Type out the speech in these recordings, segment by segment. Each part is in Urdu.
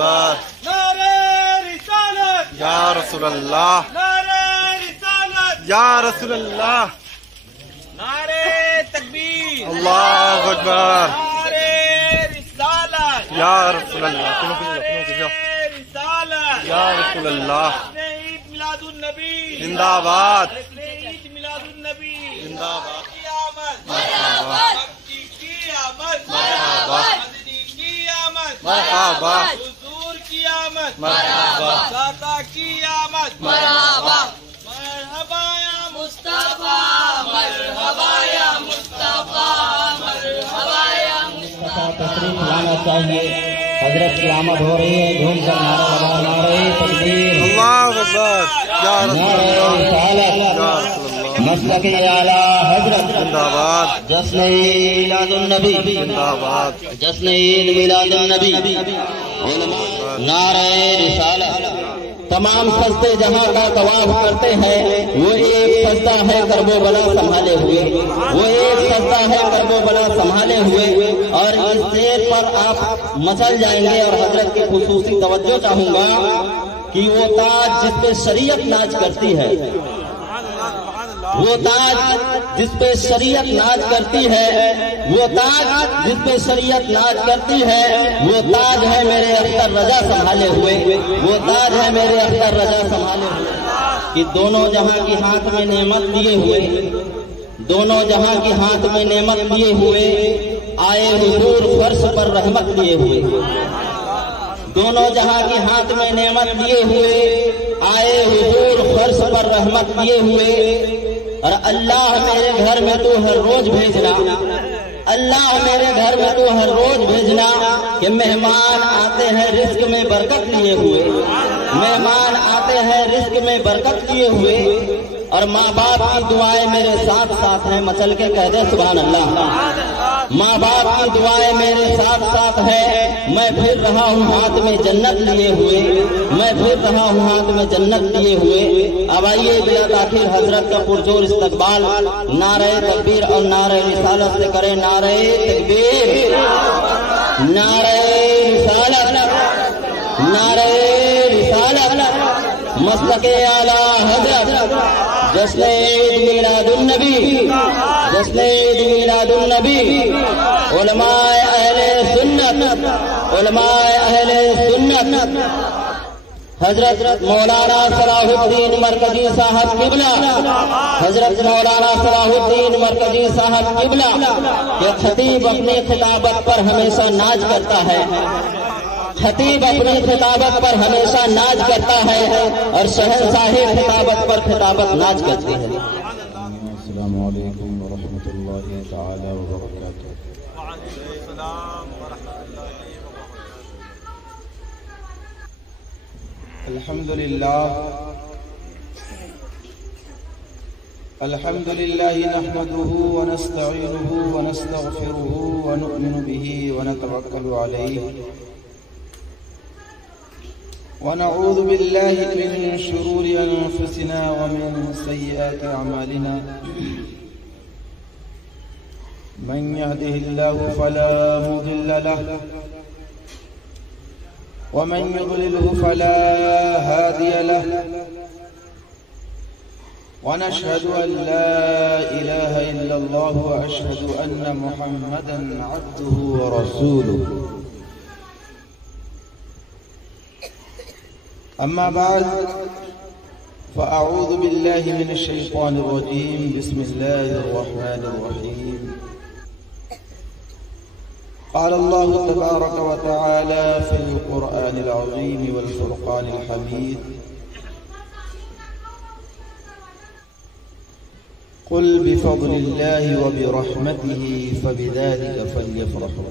اکبر نعرہ رسالت یا رسول اللہ نعرہ رسالت یا رسول اللہ نعرہ تکبیر اللہ اکبر نعرہ رسالت یا رسول اللہ نعرہ رسالت یا رسول اللہ عید میلاد النبی زندہ آباد عید میلاد النبی زندہ آباد کی آمد مرحبا مکی کی آمد مرحبا مدنی کی آمد مرحبا حضور کی آمد مرحبا داتا کی آمد مرحبا مرحبا یا مصطفیٰ مرحبا یا مصطفیٰ مرحبا یا تشریف لانا چاہیے. حضرت کی آمد ہو رہی ہے. دھوم سے نعرہ لگا. نعرہ تکبیر اللہ اکبر یا رسول نعرہ اللہ یا رسالت رسول اللہ مسلک اعلیٰ حضرت زندہ آباد جشن میلاد النبی زندہ آباد جشن عید میلاد النبی علماء نعرہ رسالت. تمام سجدے جہاں کا طواف کرتے ہیں وہ ایک سجدہ ہے کرب و بلا سنبھالے ہوئے. وہ ایک سجدہ ہے کرب و بلا سنبھالے ہوئے. اور اس دیر پر آپ مچل جائیں گے. اور حضرت کی خصوصی توجہ چاہوں گا کہ وہ تاج جس پہ شریعت ناز کرتی ہے وہ تاج جس پہ شریعت ناز کرتی ہے وہ تاج جس پہ شریعت ناز کرتی ہے وہ تاج ہے میرے اختر رضا سنبھالے ہوئے. وہ تاج ہے میرے اختر رضا سنبھالے ہوئے کہ دونوں جہاں کی ہاتھ میں نعمت لیے ہوئے دونوں جہاں کی ہاتھ میں نعمت لیے ہوئے آئے حضور فرش پر رحمت لیے ہوئے. دونوں جہاں کی ہاتھ میں نعمت لیے ہوئے آئے حضور فرش پر رحمت لیے ہوئے. اور اللہ میرے گھر میں تو ہر روز بھیجنا اللہ میرے گھر میں تو ہر روز بھیجنا کہ مہمان آتے ہیں رزق میں برکت لیے ہوئے. مہمان آتے ہیں رزق میں برکت لیے ہوئے. اور ماں باپ کی دعائیں میرے ساتھ ساتھ ہیں. مچل کے کہہ دے سبحان اللہ. ماں باپ کی دعائیں میرے ساتھ ساتھ ہے. میں پھر رہا ہوں ہاتھ میں جنت لیے ہوئے. میں پھر رہا ہوں ہاتھ میں جنت لیے ہوئے. اب آئیے بلا تاخیر حضرت کا پرجور استقبال نعرہ تکبیر اور نعرہ رسالت سے کریں. نعرہ تکبیر نعرہ رسالت نعرہ رسالت مسلک اعلیٰ حضرت جشن عید میلاد النبی جشن عید میلاد النبی علماء اہل سنت علماء اہل سنت حضرت مولانا صلاح الدین مرکزی صاحب قبلہ حضرت مولانا صلاح الدین مرکزی صاحب قبلہ کہ خطیب اپنی خطابت پر ہمیشہ ناز کرتا ہے. خطیب اپنی خطابت پر ہمیشہ ناز کرتا ہے اور شہنشاہ خطابت پر خطابت ناز کرتی ہے. السلام علیکم ورحمۃ اللہ تعالی وبرکاتہ. الحمد لله نحمده ونستعينه ونستغفره ونؤمن به ونتوكل عليه ونعوذ بالله من شرور أنفسنا ومن سيئات أعمالنا. من يهده الله فلا مضل له ومن يضلله فلا هادي له. ونشهد أن لا إله إلا الله وأشهد أن محمدا عبده ورسوله. أما بعد فأعوذ بالله من الشيطان الرجيم. بسم الله الرحمن الرحيم. قال الله تبارك وتعالى في القرآن العظيم والفرقان الحميد. قل بفضل الله وبرحمته فبذلك فليفرحوا.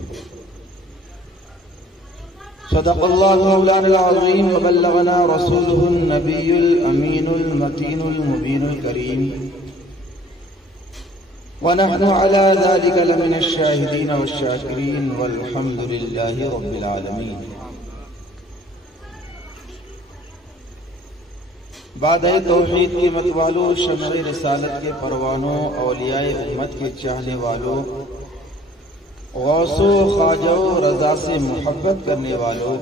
صدق الله مولانا العظيم وبلغنا رسوله النبي الأمين المتين المبين الكريم. ونحن على ذلك لمن الشاهدين والشاكرين والحمد لله رب العالمين. بعد توحید کے متوالوں، شمع رسالت کے پروانوں، اولیاء امت کے چاہنے والوں، غوث و خواجہ و رضا سے محبت کرنے والوں،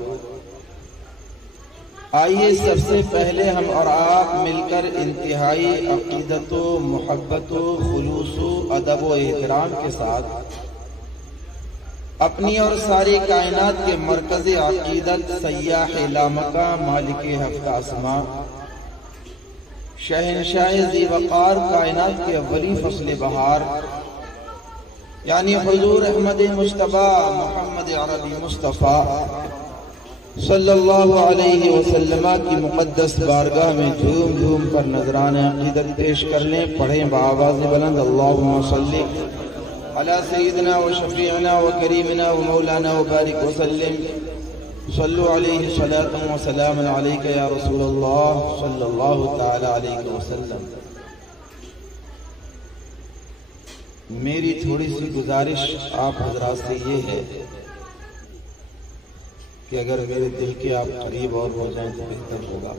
آئیے سب سے پہلے ہم اور آپ مل کر انتہائی عقیدت و محبت و خلوص و ادب و احترام کے ساتھ اپنی اور ساری کائنات کے مرکز عقیدت سیاح لامکہ مالک ہفت آسماں شہنشاہ ذی وقار کائنات کے اولی فصل بہار یعنی حضور احمد مصطفیٰ محمد عربی مصطفیٰ صلی اللہ علیہ وسلم کی مقدس بارگاہ میں جھوم جھوم کر نذران عقیدت پیش کر لیں. پڑھیں بآواز بلند اللہم صلی علی سیدنا و شفیعنا و کریمنا و مولانا و بارک وسلم صلو علیہ صلاۃ و سلام علیک یا رسول اللہ صلی اللہ تعالی علیہ وسلم. میری تھوڑی سی گزارش آپ حضرات سے یہ ہے کہ اگر میرے دل کے آپ قریب اور ہو جائیں تو بہتر ہوگا.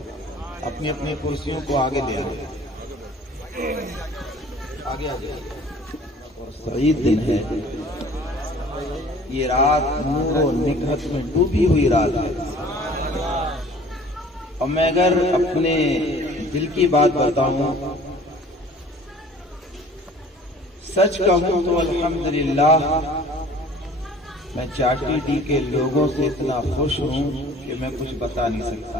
اپنی اپنی کرسیوں کو آگے لے آئیں, آگے آ جائیں. اور سعید دن ہے, یہ رات نور و نکہت میں ڈوبی ہوئی رات ہے. اور میں اگر اپنے دل کی بات بتاؤں, سچ کہوں تو الحمدللہ میں چاٹی ڈی کے لوگوں سے اتنا خوش ہوں کہ میں کچھ بتا نہیں سکتا.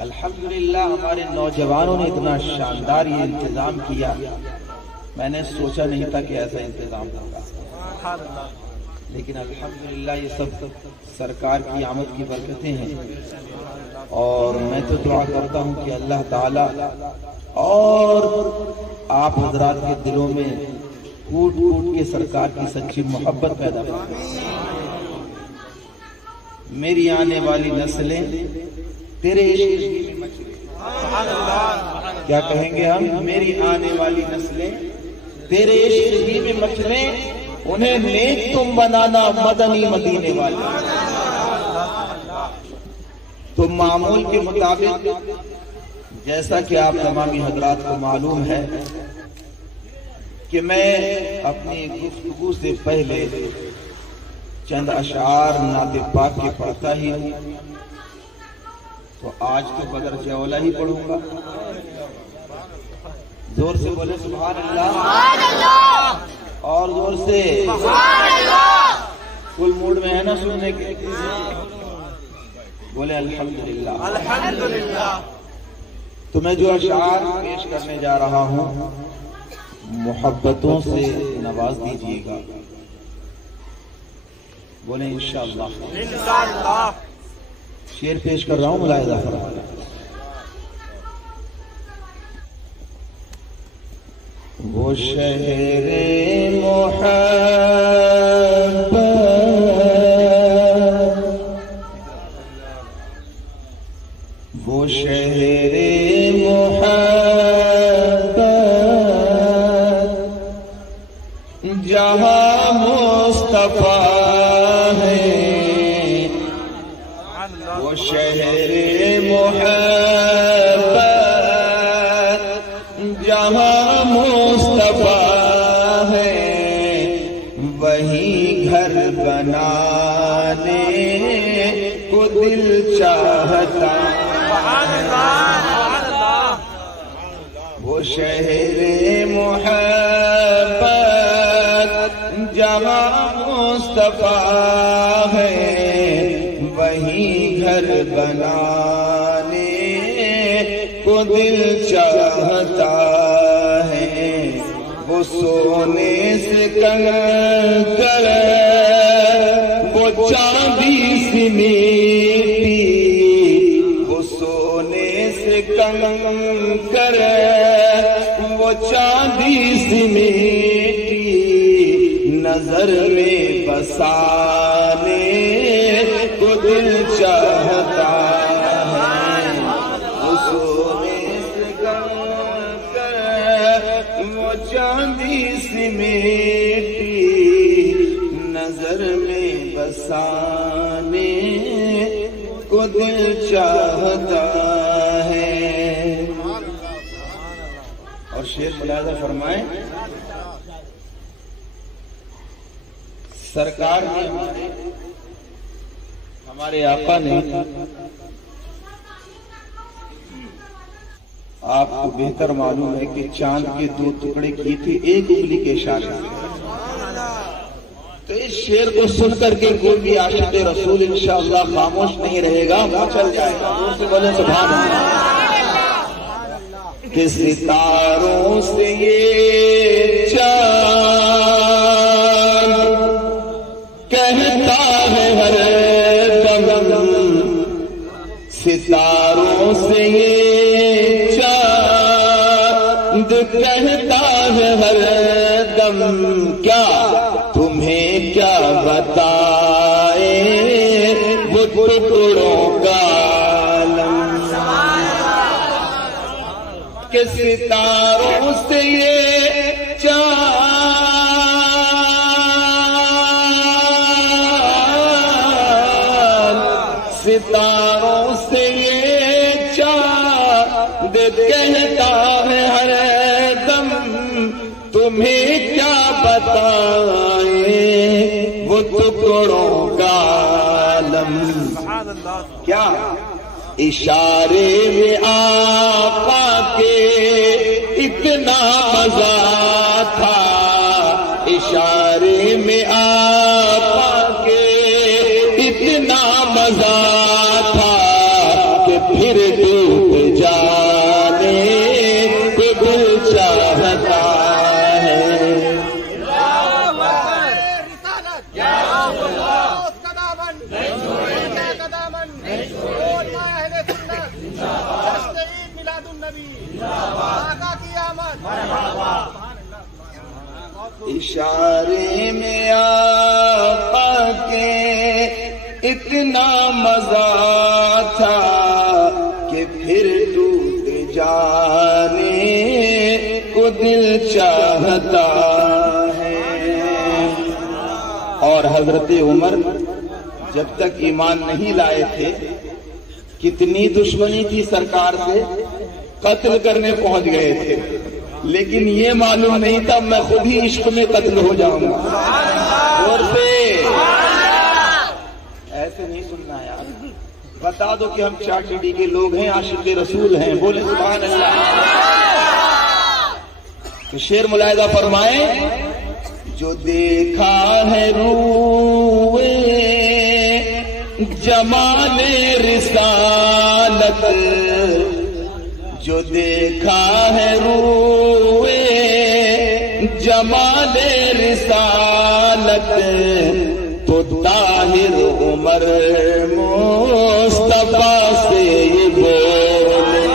الحمدللہ ہمارے نوجوانوں نے اتنا شاندار یہ انتظام کیا, میں نے سوچا نہیں تھا کہ ایسا انتظام ہوگا. لیکن الحمدللہ یہ سب سرکار کی آمد کی برکتیں ہیں. اور میں تو دعا کرتا ہوں کہ اللہ تعالی اور آپ حضرات کے دلوں میں کوٹ کوٹ کے سرکار کی سچی محبت پیدا کرے. میری آنے والی نسلیں تیرے عشق میں مچلیں. کیا کہیں گے ہم؟ میری آنے والی نسلیں تیرے عشق میں مچلیں, انہیں نیک تم بنانا مدنی مدینے والے. تو معمول کے مطابق جیسا کہ آپ تمامی حضرات کو معلوم ہے کہ میں اپنی گفتگو سے پہلے چند اشعار نعت پاک کے پڑھتا ہی ہوں. تو آج تو بدر جولا ہی پڑھوں گا. زور سے بولے سبحان اللہ, اور زور سے فل موڈ میں ہے نا سننے کے, بولے الحمدللہ. تو میں جو اشعار پیش کرنے جا رہا ہوں محبتوں سے نواز دیجیے گا. بولیں انشاءاللہ. شعر پیش کر رہا ہوں, ملاحظہ فرمائیں. وہ شہر محبت, وہ شہر جہاں مصطفیٰ ہے, وہ شہر محبت جہاں مصطفیٰ ہے, وہی گھر بنانے کو دل چاہتا ہے. وہ شہر محبت جہاں مصطفیٰ ہے, وہی گھر بنانے کو دل چاہتا ہے. وہ سونے سے کنکر, وہ چاندی سی میٹی, وہ سونے سے کنکر, وہ چاندی سی میٹی, نظر میں بسانے کو دل چاہتا ہے. وہ سونے سے کنکر, وہ چاندی سی میٹی, نظر میں بسانے کو دل چاہتا ہے. اور شعر ملاحظہ فرمائیں. سرکار نے ہمارے آقا نے آپ کو بہتر معلوم ہے کہ چاند کے 2 ٹکڑے کیے تھے ایک انگلی کے اشارے سے. تو اس شعر کو سن کر کے کوئی بھی عاشق رسول انشاءاللہ خاموش نہیں رہے گا، وہ چل جائے گا. زور سے بولیں سبحان اللہ. کہ ستاروں سے یہ چاند کہتا ہے ہر دم، ستاروں سے یہ چاند کہتا ہے ہر دم، کیا تمہیں کیا بتائے وہ ٹکڑوں کا عالم. کہ ستاروں سے یہ چاند ستاروں سے یہ چاند کہتا ہے ہر دم، تمہیں کیا بتائے وہ ٹکڑوں کا عالم. کیا اشارے میں آقا کے اتنا مزہ تھا، اشارے میں آقا کے اتنا مزہ تھا کہ پھر ڈوب جانے کو دل چاہتا ہے. اشارے میں آقا کے اتنا مزہ تھا کہ پھر ٹوٹ جانے کو دل چاہتا ہے. اور حضرت عمر جب تک ایمان نہیں لائے تھے کتنی دشمنی تھی سرکار سے، قتل کرنے پہنچ گئے تھے، لیکن یہ معلوم نہیں تھا میں خود ہی عشق میں قتل ہو جاؤں گا. اور سے ایسے نہیں سننا یار، بتا دو کہ ہم چاٹی ڈی کے لوگ ہیں، عاشق رسول ہیں. بولے سبحان اللہ. تو شعر ملاحظہ فرمائیں. جو دیکھا ہے روئے جمال رسالت، جو دیکھا ہے روئے جمال رسالت، تو طاہر عمر مصطفیٰ سے یہ بولے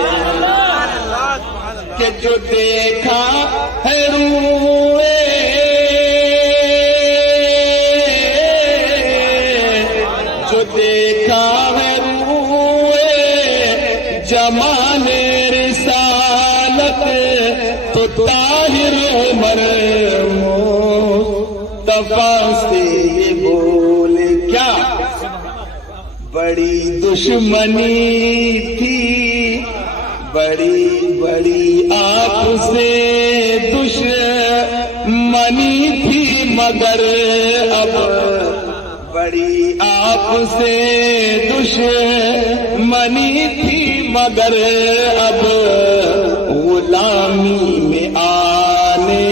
کہ جو دیکھا ہے روئے جو دیکھا ہے روئے جمال رسالت، تو طاہر عمر مصطفیٰ سے یہ بولے. کیا بڑی دشمنی تھی، بڑی آپ سے دشمنی تھی، مگر اب بڑی آپ سے دشمنی تھی، مگر اب غلامی میں آنے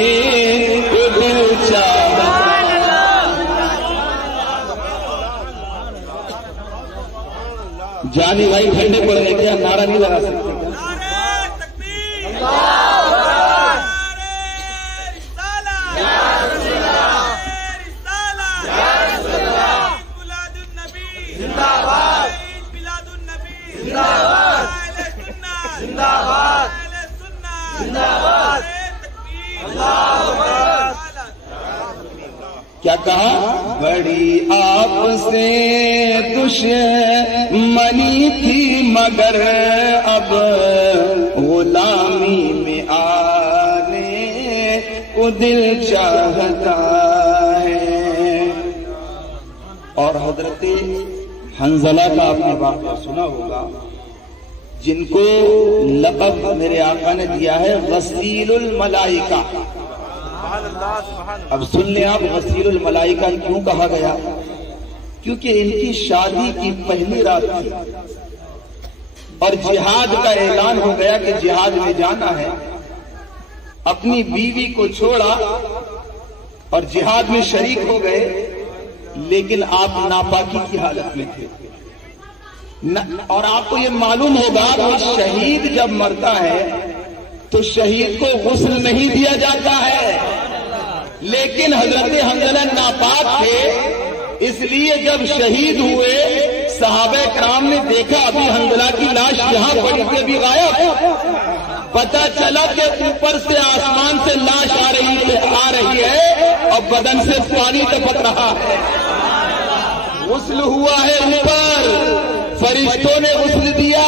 کو دل چاہتا. جانی بھائی ٹھنڈے پڑ گئے کیا؟ نعرہ نہیں لگا سکتے؟ کیا کہا؟ بڑی آپ سے دشمنی تھی، مگر اب غلامی میں آنے کو دل چاہتا ہے. اور حضرت حنظلہ کا آپ نے واقعہ سنا ہوگا، جن کو لقب میرے آقا نے دیا ہے غسیل الملائکہ. اب سن لیں آپ غسیل الملائکہ کیوں کہا گیا؟ کیونکہ ان کی شادی کی پہلی رات تھی اور جہاد کا اعلان ہو گیا کہ جہاد میں جانا ہے. اپنی بیوی کو چھوڑا اور جہاد میں شریک ہو گئے، لیکن آپ ناپاکی کی حالت میں تھے. اور آپ کو یہ معلوم ہوگا کہ شہید جب مرتا ہے تو شہید کو غسل نہیں دیا جاتا ہے، لیکن حضرت حنظلہ ناپاک تھے، اس لیے جب شہید ہوئے صحابہ کرام نے دیکھا ابھی حنظلہ کی لاش یہاں پڑی تھی، ابھی غائب. پتہ چلا کہ اوپر سے آسمان سے لاش آ رہی ہے اور بدن سے پانی ٹپک رہا ہے. غسل ہوا ہے اوپر، فرشتوں نے غسل دیا،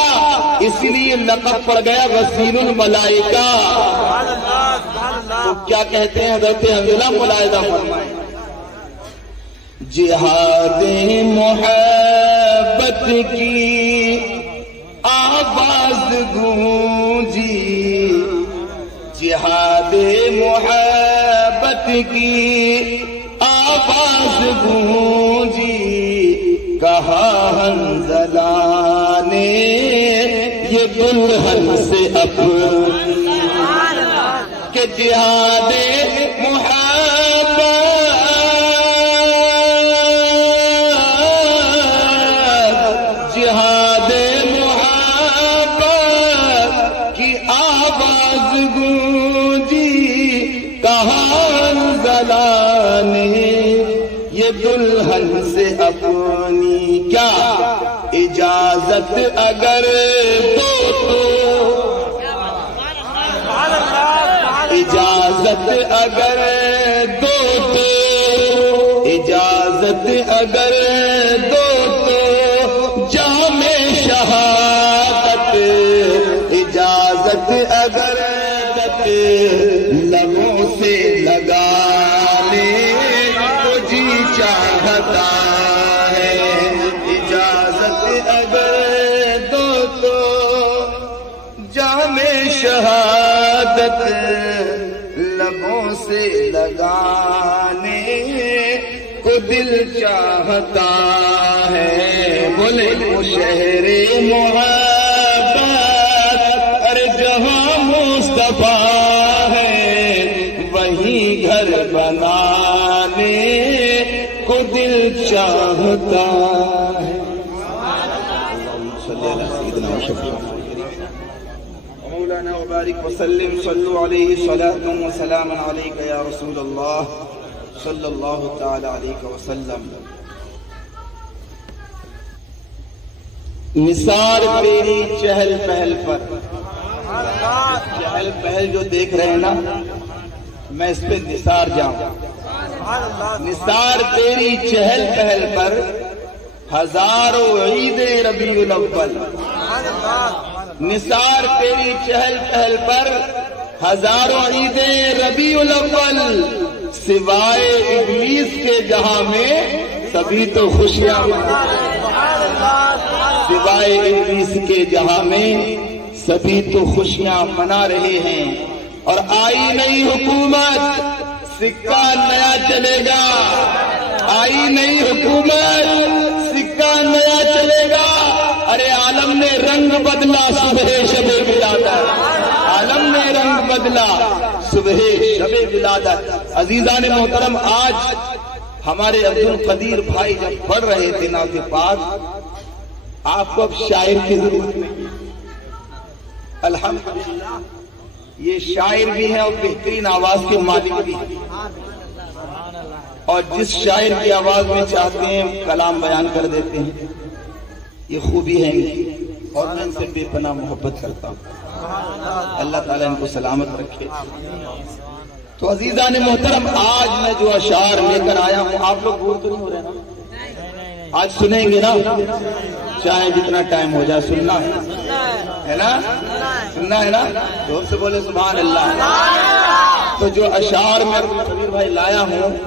اس لیے لقب پڑ گیا غسیل الملائکہ. تو کیا کہتے ہیں حضرت حنظلہ؟ ملاحظہ فرمائیں. جہاد محبت کی آواز گونجی، جہاد محبت کی آواز گونجی، کہا حنظلہ نے یہ دلہن سے اپنی کہ جہاد محبت دلہن سے اپنی کیا اجازت اگر دو تو، اجازت اگر دو تو، اجازت اگر دو تو جام شہادت، اجازت اگر لبوں سے لگانے چاہتا ہے، اجازت اگر دو تو جام شہادت لبوں سے لگانے کو دل چاہتا ہے. بولے وہ شہر محبت ارے جہاں مصطفیٰ ہے، وہیں گھر بنانے کو دل چاہتا ہے. مولانا وبارک وسلم صلو علیہ صلاۃ و سلام علیک یا رسول اللہ صلی اللہ تعالی علیہ وسلم. نثار تیری چہل پہل پر، چہل پہل جو دیکھ رہے ہیں نا، میں اس پہ نثار جاؤں. نثار تیری چہل پہل پر ہزاروں عید ربیع الاول، نثار تیری چہل پہل پر ہزاروں عید ربیع الاول، سوائے ابلیس کے جہاں میں سبھی تو خوشیاں مناتے ہیں، سوائے ابلیس کے جہاں میں سبھی تو خوشیاں منا رہے ہیں. اور آئی نئی حکومت، سکہ نیا چلے گا، آئی نئی حکومت، سکہ نیا چلے گا. ارے عالم نے رنگ بدلا صبح شب ولادت، عالم نے رنگ بدلا صبح شب ولادت. عزیزان محترم، آج ہمارے عبد القدیر بھائی جب پڑھ رہے تھے نعت پاک، آپ کو اب شاعر کی ضرورت نہیں. الحمدللہ یہ شاعر بھی ہیں اور بہترین آواز کے مالک بھی ہیں، اور جس شاعر کی آواز میں چاہتے ہیں کلام بیان کر دیتے ہیں. یہ خوبی ہے ان کی، اور میں ان سے بے پناہ محبت کرتا ہوں. اللہ تعالیٰ ان کو سلامت رکھے. تو عزیزان محترم، آج میں جو اشعار لے کر آیا ہوں، آپ لوگ بور تو نہیں ہو رہے نا؟ آج سنیں گے نا، چاہے جتنا ٹائم ہو جائے سننا ہے نا، سننا ہے نا. زور سے بولے سبحان اللہ. تو جو اشعار میں کبیر بھائی لایا ہوں،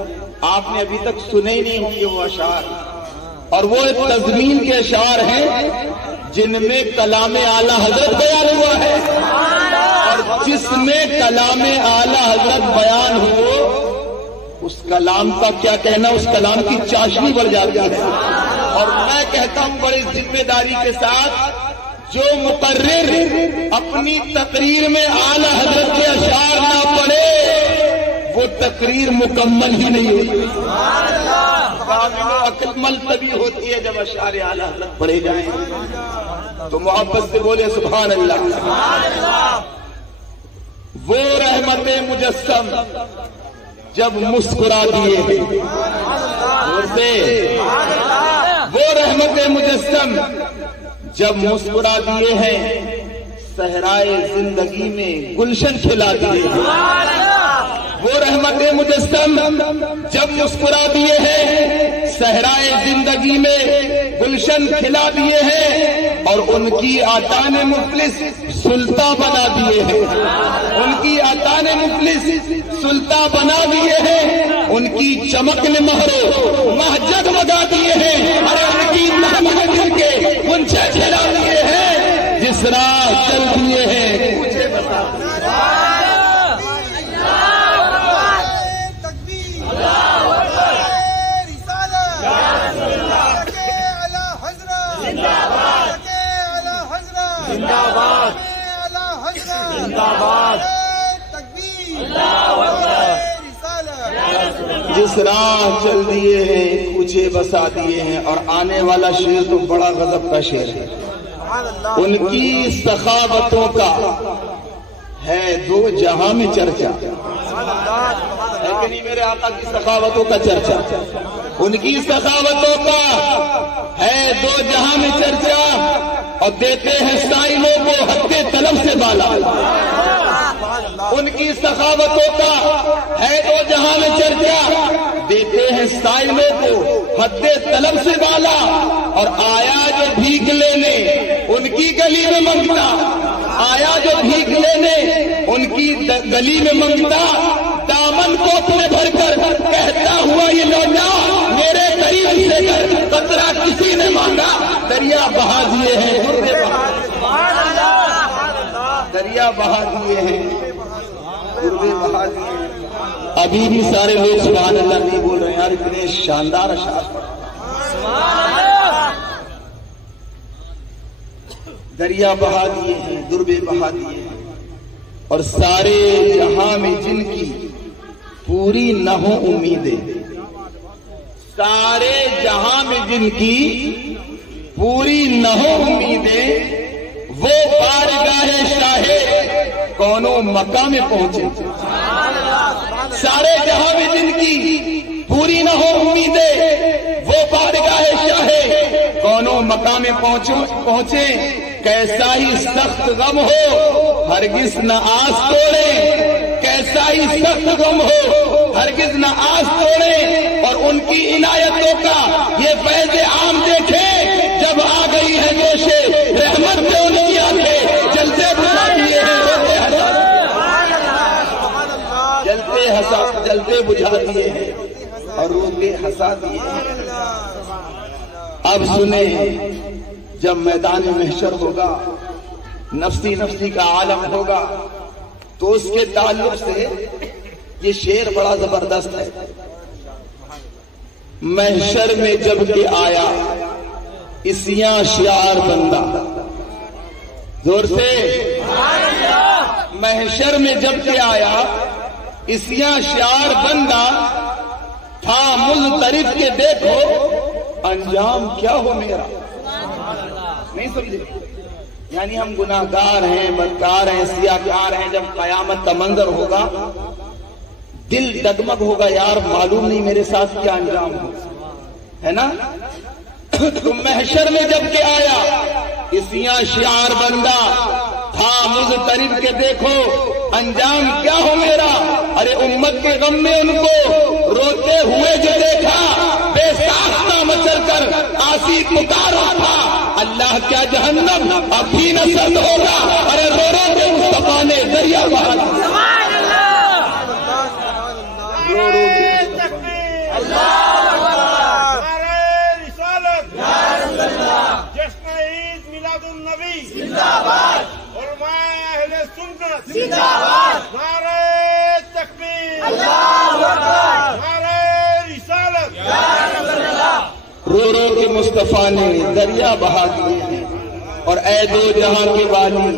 آپ نے ابھی تک سنے ہی نہیں ہوں گے وہ اشعار، اور وہ ایک تضمین کے اشعار ہیں جن میں کلام اعلیٰ حضرت بیان ہوا ہے. اور جس میں کلام اعلیٰ حضرت بیان ہو اس کلام کا کیا کہنا، اس کلام کی چاشنی بڑھ جاتی ہے۔ اور میں کہتا ہوں بڑی ذمہ داری کے ساتھ، جو مقرر اپنی تقریر میں اعلیٰ حضرت کے اشعار نہ پڑھے وہ تقریر مکمل ہی نہیں ہوتی۔ کامل و اکمل تبھی ہوتی ہے جب اشعار اعلیٰ حضرت پڑھے جائیں۔ تو محبت سے بولے سبحان اللہ۔ وہ رحمت مجسم جب مسکرا دیے، وہ رحمت مجسم جب مسکرا دیے ہیں، صحرائے زندگی میں گلشن کھلا دیے ہیں۔ وہ رحمت مجسم جب مسکرا دیے ہیں، صحرائے زندگی میں گلشن کھلا دیے ہیں، اور ان کی آتان مفلس سلطان بنا دیے ہیں۔ ان کی آتان مفلس سلطان بنا دیے ہیں، ان کی چمک نے مہرو مہ جگمگا دیے ہیں، ارے ان کی مہمت کے گنچے کھلا دیے ہیں۔ جس راہ چل دیے ہیں مجھے بتا جس راہ چل دیے ہیں کوچے بسا دیے ہیں۔ اور آنے والا شعر تو بڑا غضب کا شعر ہے۔ ان کی سخاوتوں کا ہے دو جہاں میں چرچا، ہے کہ نہیں میرے آقا کی سخاوتوں کا چرچا؟ ان کی سخاوتوں کا ہے دو جہاں میں چرچا، اور دیتے ہیں سائلوں کو حد طلب سے بالا۔ ان کی سخاوتوں کا ہے دو جہاں میں چرچا، دیتے ہیں سائلوں کو حد طلب سے بالا۔ اور آیا جو بھیک لینے ان کی گلی میں منگتا، آیا جو بھیک لینے ان کی گلی میں منگتا، دامن کو اپنے بھر کر کہتا ہوا یہ لوٹا میرے قریب سے کر، قطرہ کسی نے مانگا دریا بہا دیے ہیں، دریا بہا دیے ہیں، قربے بہا دیے ہیں۔ ابھی بھی سارے لوگ سبحان اللہ نہیں بول رہے ہیں یار، اتنے شاندار اشعار پڑھے۔ دریا بہا دیے ہیں، دربے بہا دیے ہیں، اور سارے جہاں میں جن کی پوری نہ ہو امیدیں، سارے جہاں میں جن کی پوری نہ ہو امیدیں، وہ بارگاہ شاہ کونوں مکہ میں پہنچے۔ سارے جہاں میں جن کی پوری نہ ہو امیدیں، وہ بارگاہ شاہ کونوں مکہ میں پہنچے۔ کیسا ہی سخت غم ہو ہرگز نہ آس توڑے، کیسا ہی سخت غم ہو ہرگز نہ آس توڑے، اور ان کی عنایتوں کا یہ فیض عام دیکھے، جب آ گئی ہے جوش رحمت سے ان کی آنکھیں جلتے بجھا دیے ہیں، جلتے بجھا دیے ہیں اور روتے ہنسا دیے ہیں۔ اب سنیں، جب میدان محشر ہوگا، نفسی نفسی کا عالم ہوگا، تو اس کے تعلق سے یہ شعر بڑا زبردست ہے۔ محشر میں جب کہ آیا اسیاں شعار بندہ، زور سے، محشر میں جب کہ آیا اسیاں شعار بندہ، تھا مضطرب کے دیکھو انجام کیا ہو میرا۔ نہیں سمجھے؟ یعنی ہم گناہگار ہیں، بدکار ہیں، سیاہکار ہیں، جب قیامت کا منظر ہوگا دل ڈگمگ ہوگا، یار معلوم نہیں میرے ساتھ کیا انجام ہو، ہے نا؟ تو محشر میں جب کہ آیا اسیاں شعار بندہ، تھا مضطرب کے دیکھو انجام کیا ہو میرا۔ ارے امت کے غم میں ان کو روتے ہوئے جو دیکھا، بے ساختہ مچل کر آسی پکارا تھا، اللہ کیا جہنم اب بھی نہ سرد ہوگا۔ ارے رو رو کے مصطفیٰ نے دریا بہا دیا، رو رو کے جشن عید میلاد النبی زندہ باد، علماء اہل سنت زندہ باد، نعرہ تکبیر، اللہ اکبر، رو رو کے مصطفیٰ نے دریا بہا دیے ہیں، اور اے دو جہاں کے والی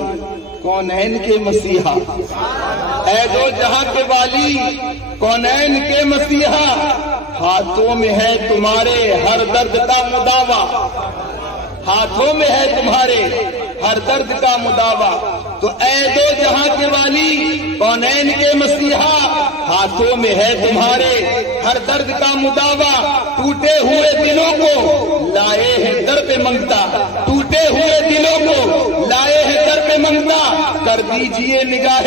کونین کے مسیحا، اے دو جہاں کے والی کونین کے مسیحا، ہاتھوں میں ہے تمہارے ہر درد کا مداوا، ہاتھوں میں ہے تمہارے ہر درد کا مداوا، تو اے دو جہاں کے والی کونین کے مسیحا، ہاتھوں میں ہے تمہارے ہر درد کا مداوا، ٹوٹے ہوئے دلوں کو لائے ہیں در پہ منگتا، ٹوٹے ہوئے دلوں کو لائے ہیں در پہ منگتا، کر دیجئے نگاہ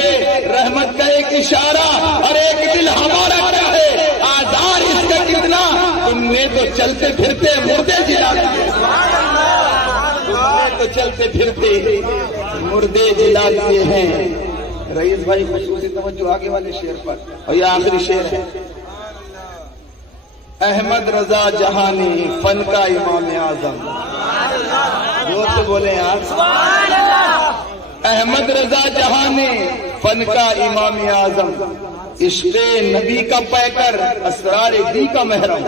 رحمت کا ایک اشارہ، اور ایک دل ہمارا کیا ہے آزار اس کا کتنا، تم نے تو چلتے پھرتے مردے جلا دیے، تو چلتے پھرتے مردے جلا دیے ہیں۔ رئیس بھائی خصوصی توجہ آگے والے شعر پر، اور یہ آخری شعر ہے۔ احمد رضا جہانی فن کا امام اعظم، زور سے بولے یار، احمد رضا جہانی فن کا امام اعظم، عشق نبی کا پیکر اسرار دی کا محرم،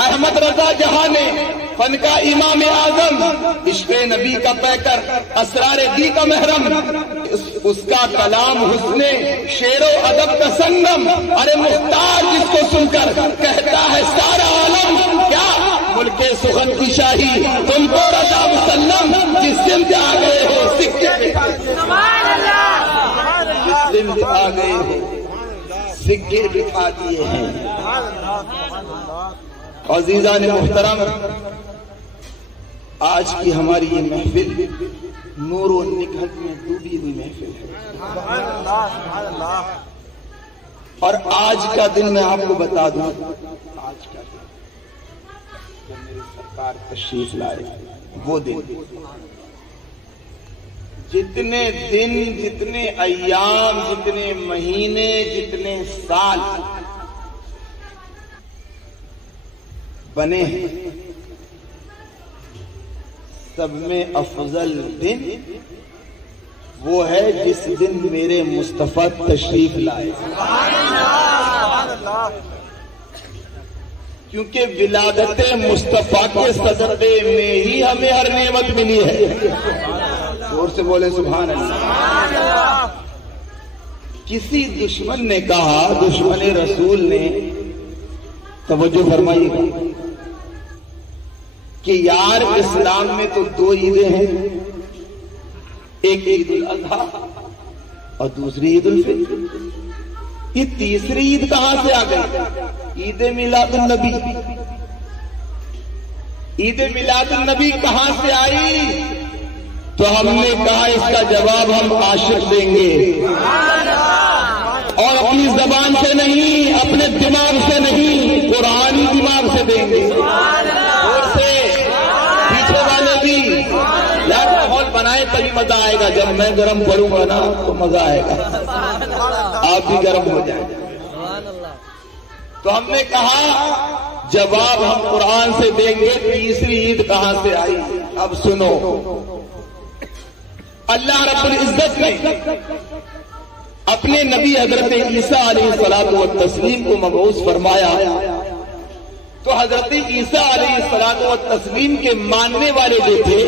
احمد رضا جہانی فن کا امام اعظم، عشق نبی کا پیکر اسرار دی کا محرم، اس کا کلام حسن شعر و ادب کا سنگم، ارے محتاج جس کو سن کر کہتا ہے سارا عالم، کیا ملک سخن کی شاہی تم کو رضا مسلم، جس سمت آ گئے ہو سکے جس سمت آ گئے ہو سکے دکھا دیے ہیں۔ عزیزان محترم، آج کی ہماری یہ محفل نور و نکھت میں ڈوبی ہوئی محفل ہے، اور آج کا دن میں آپ کو بتا دوں، آج کا دن جب میری سرکار تشریف لائے وہ دن، جتنے دن، جتنے ایام، جتنے مہینے، جتنے سال بنے ہیں، سب میں افضل دن وہ ہے جس دن میرے مصطفیٰ تشریف لائے، کیونکہ ولادت مصطفیٰ کے صدقے میں ہی ہمیں ہر نعمت ملی ہے۔ زور سے بولے سبحان اللہ۔ کسی دشمن نے کہا، دشمن رسول نے، توجہ فرمائیے گا، کہ یار اسلام میں تو دو عیدیں ہیں، ایک عید الاضحیٰ اور دوسری عید الفطر، یہ تیسری عید کہاں سے آ گئی؟ عید میلاد النبی، عید میلاد النبی کہاں سے آئی؟ تو ہم نے کہا اس کا جواب ہم عاشق دیں گے، اور اپنی زبان سے نہیں، اپنے دماغ سے نہیں، قرآنی دماغ سے دیں گے۔ پیچھے والے بھی یار ماحول بنائے تبھی مزہ آئے گا، جب میں گرم پڑوں گا نا تو مزہ آئے گا، آپ بھی گرم ہو جائیں۔ تو ہم نے کہا جواب ہم قرآن سے دیں گے، تیسری عید کہاں سے آئی؟ اب سنو، اللہ رب العزت نے اپنے نبی حضرت عیسیٰ علیہ الصلوۃ والتسلیم کو مبعوث فرمایا، تو حضرت عیسیٰ علیہ الصلوۃ والتسلیم کے ماننے والے جو تھے،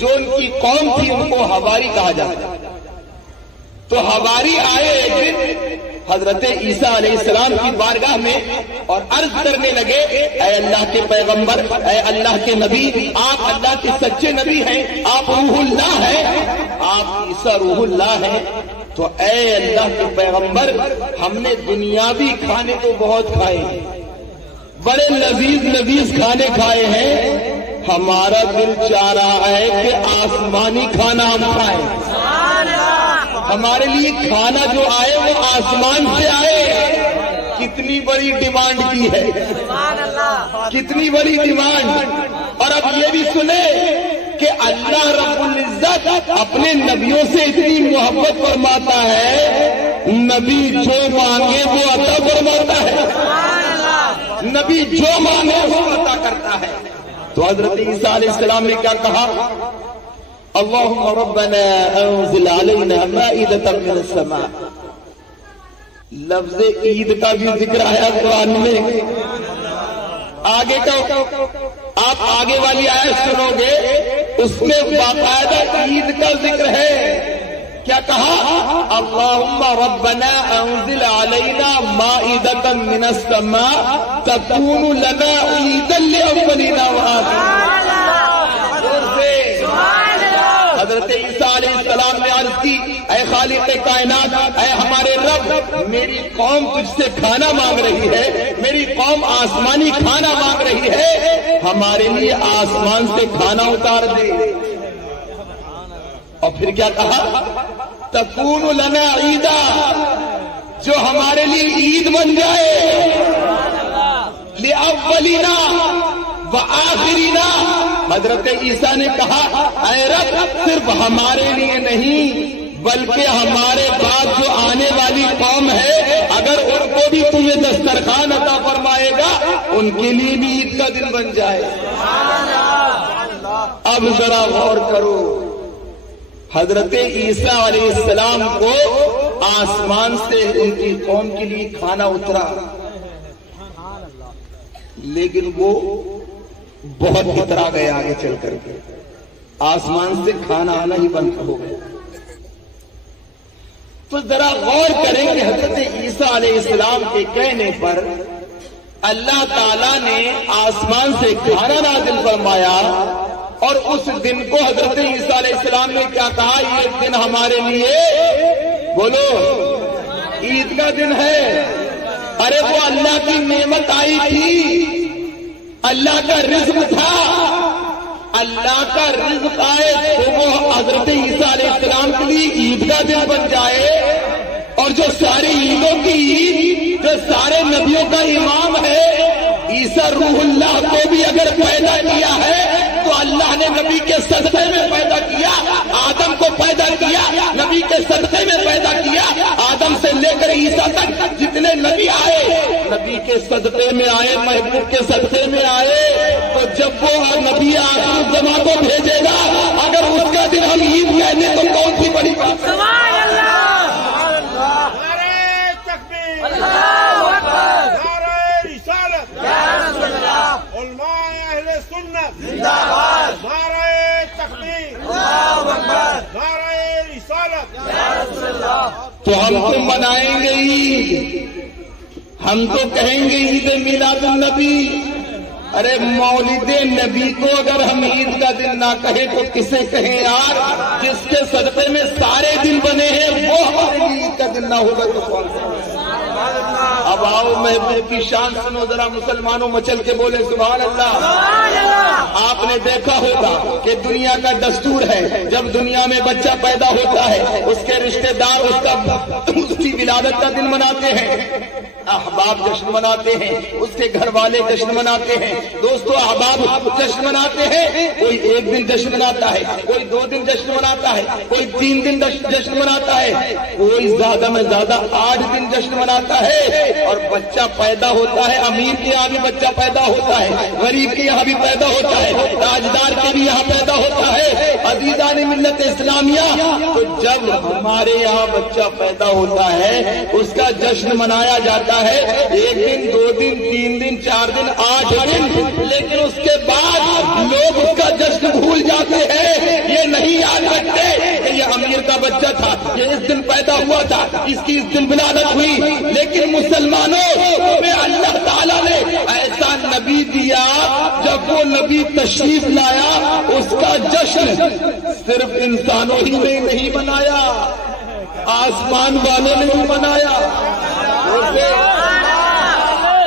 جو ان کی قوم تھی، ان کو حواری کہا جاتا۔ تو حواری آئے ایک دن حضرت عیسیٰ علیہ السلام کی بارگاہ میں اور عرض کرنے لگے، اے اللہ کے پیغمبر، اے اللہ کے نبی، آپ اللہ کے سچے نبی ہیں، آپ روح اللہ ہیں، آپ عیسیٰ روح اللہ ہیں، تو اے اللہ کے پیغمبر، ہم نے دنیاوی کھانے تو بہت کھائے ہیں، بڑے لذیذ لذیذ کھانے کھائے ہیں، ہمارا دل چاہ رہا ہے کہ آسمانی کھانا ہم کھائیں، ہمارے لیے کھانا جو آئے وہ آسمان سے آئے۔ کتنی بڑی ڈیمانڈ کی ہے، کتنی بڑی ڈیمانڈ۔ اور اب یہ بھی سنیں کہ اللہ رب العزت اپنے نبیوں سے اتنی محبت فرماتا ہے، نبی جو مانگے وہ عطا فرماتا ہے، نبی جو مانگے وہ عطا کرتا ہے۔ تو حضرت عیسیٰ علیہ السلام نے کیا کہا؟ اللہم ربنا انزل علینا مائدۃ من السماء۔ لفظ عید کا بھی ذکر آیا قرآن میں، آگے کا آپ آگے والی آیت سنو گے، اس میں باقاعدہ عید کا ذکر ہے. کیا کہا؟ اللہم ربنا انزل علینا مائدۃ من السماء تکون لنا عیدا لاولنا وآخرنا. حضرت عیسیٰ علیہ السلام نے عرض کی، اے خالق کائنات، اے ہمارے رب، میری قوم تجھ سے کھانا مانگ رہی ہے، میری قوم آسمانی کھانا مانگ رہی ہے، ہمارے لیے آسمان سے کھانا اتار دے. اور پھر کیا کہا؟ تکون لنا عیدا، جو ہمارے لیے عید بن جائے، لاولینا وآخرینا. حضرت عیسیٰ نے کہا، اے رب، صرف ہمارے لیے نہیں بلکہ ہمارے بعد جو آنے والی قوم ہے، اگر ان کو بھی تمہیں دسترخوان عطا فرمائے گا، ان کے لیے بھی عید کا دن بن جائے. اب ذرا غور کرو، حضرت عیسیٰ علیہ السلام کو آسمان سے ان کی قوم کے لیے کھانا اترا، لیکن وہ بہت اترا گئے. آگے چل کر کے آسمان سے کھانا آنا ہی بند ہو گیا. تو ذرا غور کریں کہ حضرت عیسیٰ علیہ السلام کے کہنے پر اللہ تعالیٰ نے آسمان سے کھانا نازل فرمایا، اور اس دن کو حضرت عیسیٰ علیہ السلام نے کیا کہا؟ یہ دن ہمارے لیے، بولو، عید کا دن ہے. ارے وہ اللہ کی نعمت آئی تھی، اللہ کا رزق تھا، اللہ کا رزق آئے تو وہ حضرت عیسیٰ علیہ السلام کے لیے عید کا دن بن جائے. اور جو ساری عیدوں کی عید، جو سارے نبیوں کا امام ہے، عیسیٰ روح اللہ کو بھی اگر پیدا کیا ہے تو اللہ نے نبی کے صدقے میں پیدا کیا. آدم کو پیدا کیا، نبی کے صدقے میں پیدا کیا. آدم سے لے کر عیسیٰ تک جتنے نبی آئے، نبی کے صدقے میں آئے، محبوب کے صدقے میں آئے. تو جب وہ نبی آخر الزمان کو بھیجے گا، اگر اس کا دن ہم عید کہنے تو کون سی بڑی بات ہے؟ علماء اہل سنت زندہ باد، نعرہ تکبیر، اللہ اکبر، نعرہ رسالت، یا رسول اللہ. تو ہم تو منائیں گے عید، ہم تو کہیں گے عید میلاد النبی. ارے مولد نبی کو اگر ہم عید کا دن نہ کہیں تو کسے کہیں یار؟ جس کے صدقے میں سارے دن بنے ہیں وہ ہمارے لیے عید کا دن نہ ہوگا تو کون سا؟ اب آؤ محبوب کی شان سنو ذرا، مسلمانوں مچل کے بولے سبحان اللہ. آپ نے دیکھا ہوگا کہ دنیا کا دستور ہے، جب دنیا میں بچہ پیدا ہوتا ہے اس کے رشتہ دار اس کی ولادت کا دن مناتے ہیں، احباب جشن مناتے ہیں، اس کے گھر والے جشن مناتے ہیں، دوستوں احباب جشن مناتے ہیں. کوئی ایک دن جشن مناتا ہے، کوئی 2 دن جشن مناتا ہے، کوئی 3 دن جشن مناتا ہے، کوئی زیادہ میں زیادہ 8 دن جشن مناتا ہے. اور بچہ پیدا ہوتا ہے، امیر کے یہاں بھی بچہ پیدا ہوتا ہے، غریب کے یہاں بھی پیدا ہوتا ہے، تاجدار کے بھی یہاں پیدا ہوتا ہے. عزیزان ملت اسلامیہ، تو جب ہمارے یہاں بچہ پیدا ہوتا ہے اس کا جشن منایا جاتا ہے 1 دن 2 دن 3 دن 4 دن 8 دن. لیکن اس کے بعد لوگ اس کا جشن بھول جاتے ہیں، یہ نہیں یاد رکھتے کہ یہ امیر کا بچہ تھا، یہ اس دن پیدا ہوا تھا، اس کی اس دن ولادت ہوئی. لیکن مسلمانوں، تمہیں اللہ تعالیٰ نے ایسا نبی دیا، جب وہ نبی تشریف لایا اس کا جشن صرف انسانوں ہی نے نہیں منایا، آسمان والوں نے بھی منایا،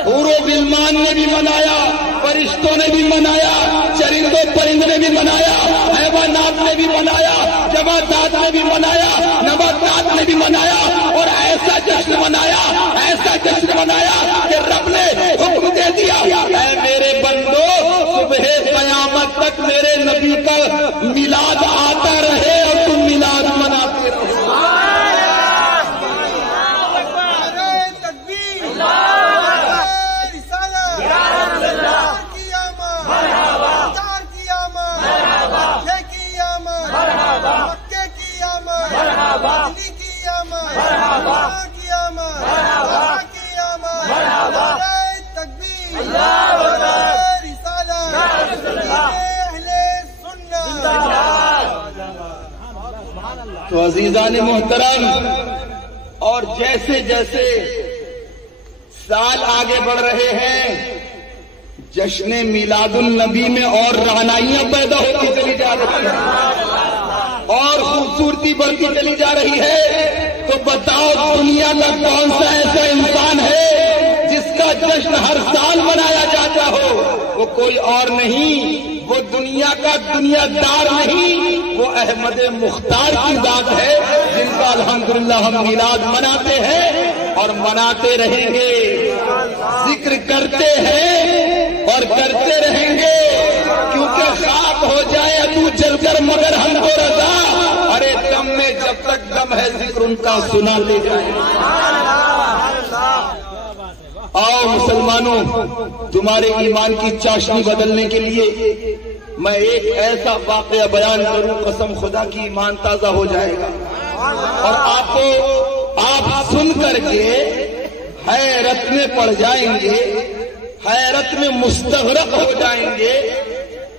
حور و غلمان نے بھی منایا، فرشتوں نے بھی منایا، چرندوں پرند نے بھی منایا، حیوانات نے بھی منایا، جمادات نے بھی منایا، نباتات نے بھی منایا. اور ایسا جشن منایا، ایسا جشن منایا کہ رب نے حکم دے دیا، اے میرے بندو، صبح قیامت تک میرے نبی کا میلاد آتا رہے اور تم میلاد مناتے رہو. اللہ تو عزیزان محترم، اور جیسے جیسے سال آگے بڑھ رہے ہیں، جشن میلاد النبی میں اور رہنائیاں پیدا ہوتی چلی جا رہی ہیں اور خوبصورتی بڑھتی چلی جا رہی ہے۔ تو بتاؤ دنیا کا کون سا ایسا انسان ہے جس کا جشن ہر سال منایا جاتا ہو؟ وہ کوئی اور نہیں، وہ دنیا کا دنیا دار نہیں، وہ احمد مختار کی ذات ہے، جن کا الحمدللہ ہم میلاد مناتے ہیں اور مناتے رہیں گے، ذکر کرتے ہیں اور کرتے رہیں گے، کیونکہ خاک ہو جائے تو چل کر مگر ہم کو رضا، ارے دم میں جب تک دم ہے ذکر ان کا سنا لے جائے۔ آؤ مسلمانوں، تمہارے ایمان کی چاشنی بدلنے کے لیے میں ایک ایسا واقعہ بیان کروں، قسم خدا کی ایمان تازہ ہو جائے گا اور آپ سن کر کے حیرت میں پڑ جائیں گے، حیرت میں مستغرق ہو جائیں گے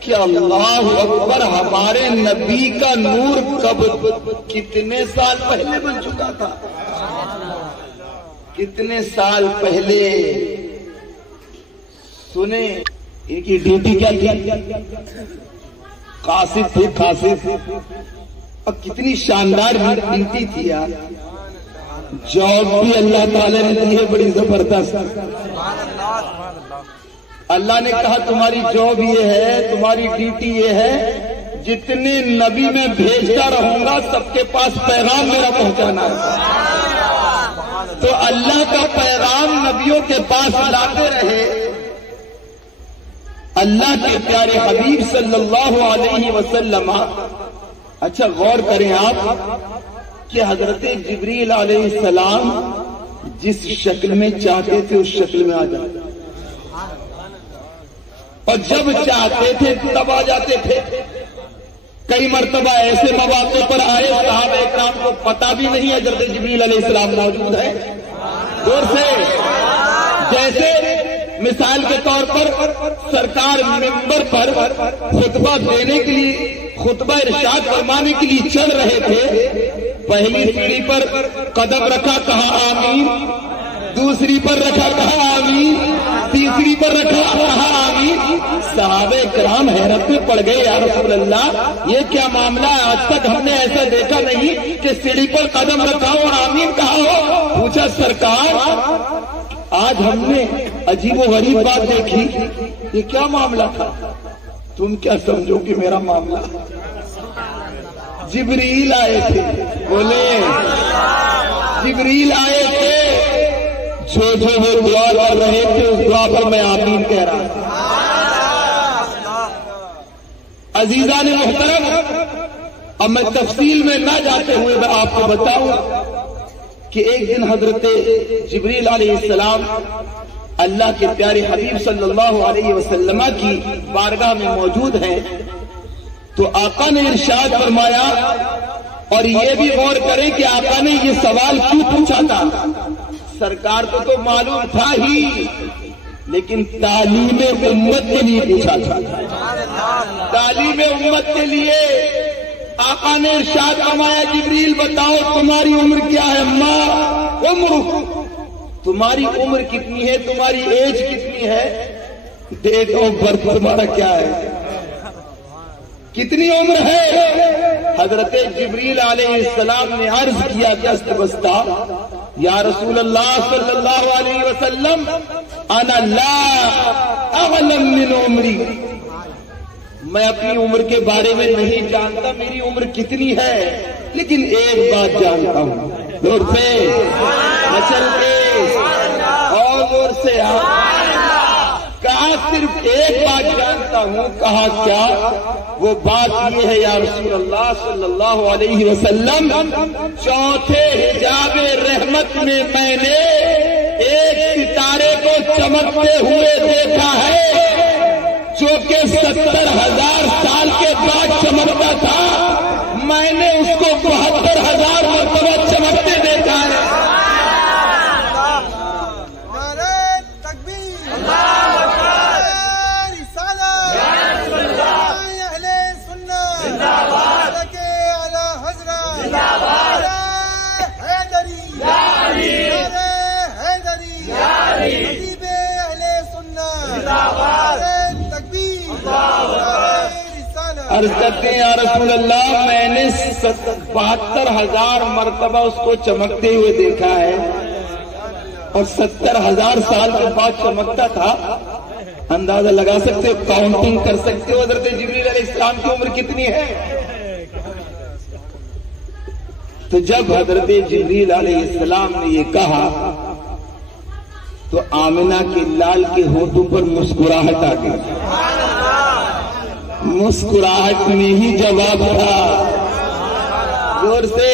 کہ اللہ اکبر، ہمارے نبی کا نور کب کتنے سال پہلے بن چکا تھا، کتنے سال پہلے۔ سنیں ان کی ڈیوٹی کیا تھی؟ قاصد تھے، قاصد، اور کتنی شاندار ڈیوٹی تھی یار، جاب بھی اللہ تعالی نے دی ہے بڑی زبردست۔ اللہ نے کہا تمہاری جاب یہ ہے، تمہاری ڈیوٹی یہ ہے، جتنے نبی میں بھیجتا رہوں گا سب کے پاس پیغام میرا پہنچانا ہے۔ تو اللہ کا پیغام نبیوں کے پاس لاتے رہے۔ اللہ کے پیارے حبیب صلی اللہ علیہ وسلم، اچھا غور کریں آپ کہ حضرت جبریل علیہ السلام جس شکل میں چاہتے تھے اس شکل میں آ جاتے، اور جب چاہتے تھے تب آ جاتے تھے۔ کئی مرتبہ ایسے مواقع پر آئے صحابہ اکرام کو پتہ بھی نہیں حضرت جبریل علیہ السلام موجود ہے، دور سے، جیسے مثال کے طور پر سرکار منبر پر خطبہ دینے کے لیے، خطبہ ارشاد فرمانے کے لیے چل رہے تھے، پہلی سیڑھی پر قدم رکھا، کہا آمین، دوسری پر رکھا، کہا آمین، تیسری پر رکھا، کہا آمین۔ صحابہ کرام حیرت میں پڑ گئے، یا رسول اللہ یہ کیا معاملہ ہے؟ آج تک ہم نے ایسا دیکھا نہیں کہ سیڑھی پر قدم رکھا ہو اور آمین کہا ہو۔ پوچھا سرکار آج ہم نے عجیب و غریب بات دیکھی، یہ کیا معاملہ تھا؟ تم کیا سمجھو کہ میرا معاملہ؟ جبریل آئے تھے، بولے جبریل آئے تھے، جو وہ دعا کر رہے تھے اس دعا پر میں آمین کہہ رہا تھا۔ عزیزان محترم، اب میں تفصیل میں نہ جاتے ہوئے میں آپ کو بتاؤں کہ ایک دن حضرت جبریل علیہ السلام اللہ کے پیارے حبیب صلی اللہ علیہ وسلم کی بارگاہ میں موجود ہیں، تو آقا نے ارشاد فرمایا، اور یہ بھی غور کریں کہ آقا نے یہ سوال کیوں پوچھا تھا۔ سرکار کو تو معلوم تھا ہی، لیکن تعلیم امت کے لیے پوچھا تھا، تعلیم امت کے لیے۔ آقا نے ارشاد فرمایا، جبریل بتاؤ تمہاری عمر کیا ہے؟ ماں عمر، تمہاری عمر کتنی ہے، تمہاری ایج کتنی ہے؟ دیکھو برف تمہارا کیا ہے، کتنی عمر ہے؟ حضرت جبریل علیہ السلام نے عرض کیا دست بستہ، یا رسول اللہ صلی اللہ علیہ وسلم، انا لا اعلم من عمری، میں اپنی عمر کے بارے میں نہیں جانتا میری عمر کتنی ہے، لیکن ایک بات جانتا ہوں، زور سے مچل کے اور زور سے کہا صرف ایک بات جانتا ہوں، کہا کیا؟ وہ بات یہ ہے یا رسول اللہ صلی اللہ علیہ وسلم، چوتھے حجاب رحمت میں میں نے ایک ستارے کو چمکتے ہوئے دیکھا ہے جو کہ 70,000 سال کے بعد چمکتا تھا، میں نے اس کو 72,000 مرتبہ چمکتے دیکھا ہے۔ نعرہ تکبیر، نعرہ رسالت، اہل سنت، اعلی حضرت، عرض کرتے ہیں یا رسول اللہ میں نے 72,000 مرتبہ اس کو چمکتے ہوئے دیکھا ہے اور 70,000 سال کے بعد چمکتا تھا. اندازہ لگا سکتے ہو, کاؤنٹنگ کر سکتے ہو حضرت جبریل علیہ السلام کی عمر کتنی ہے؟ تو جب حضرت جبریل علیہ السلام نے یہ کہا تو آمنہ کے لال کے ہونٹوں پر مسکراہٹ آ گئی. مسکراہٹ میں ہی جواب تھا. زور سے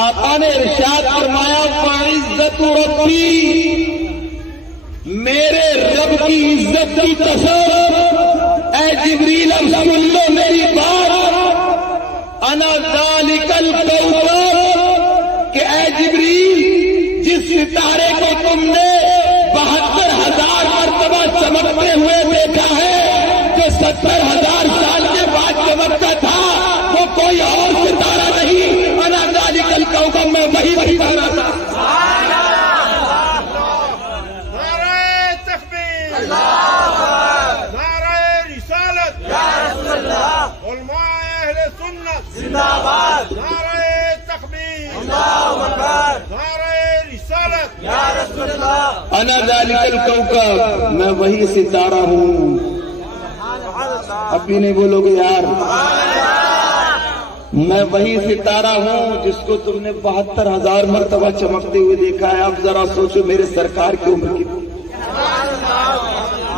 آقا نے ارشاد فرمایا وعزت ربی, میرے رب کی عزت کی قسم اے جبریل اب سن لو میری بات, انا ذالک الکوکب, کہ اے جبریل جس ستارے کو تم نے 72,000 مرتبہ چمکتے ہوئے دیکھا ہے, جو 70,000 سال کے بعد چمکتا تھا, وہ کوئی اور ستارہ نہیں, انا ذالک الکوکب, میں وہی ستارہ تھا. نعرہ تکبیر, نعرہ رسالت, علماء اہل سنت زندہ باد, نعرہ تکبیر, نعرہ رسالت, انا ذالک الکوکب, میں وہی ستارہ ہوں. اب بھی نہیں بولو گے یار, میں وہی ستارہ ہوں جس کو تم نے 72,000 مرتبہ چمکتے ہوئے دیکھا ہے. اب ذرا سوچو میرے سرکار کی عمر کتنی.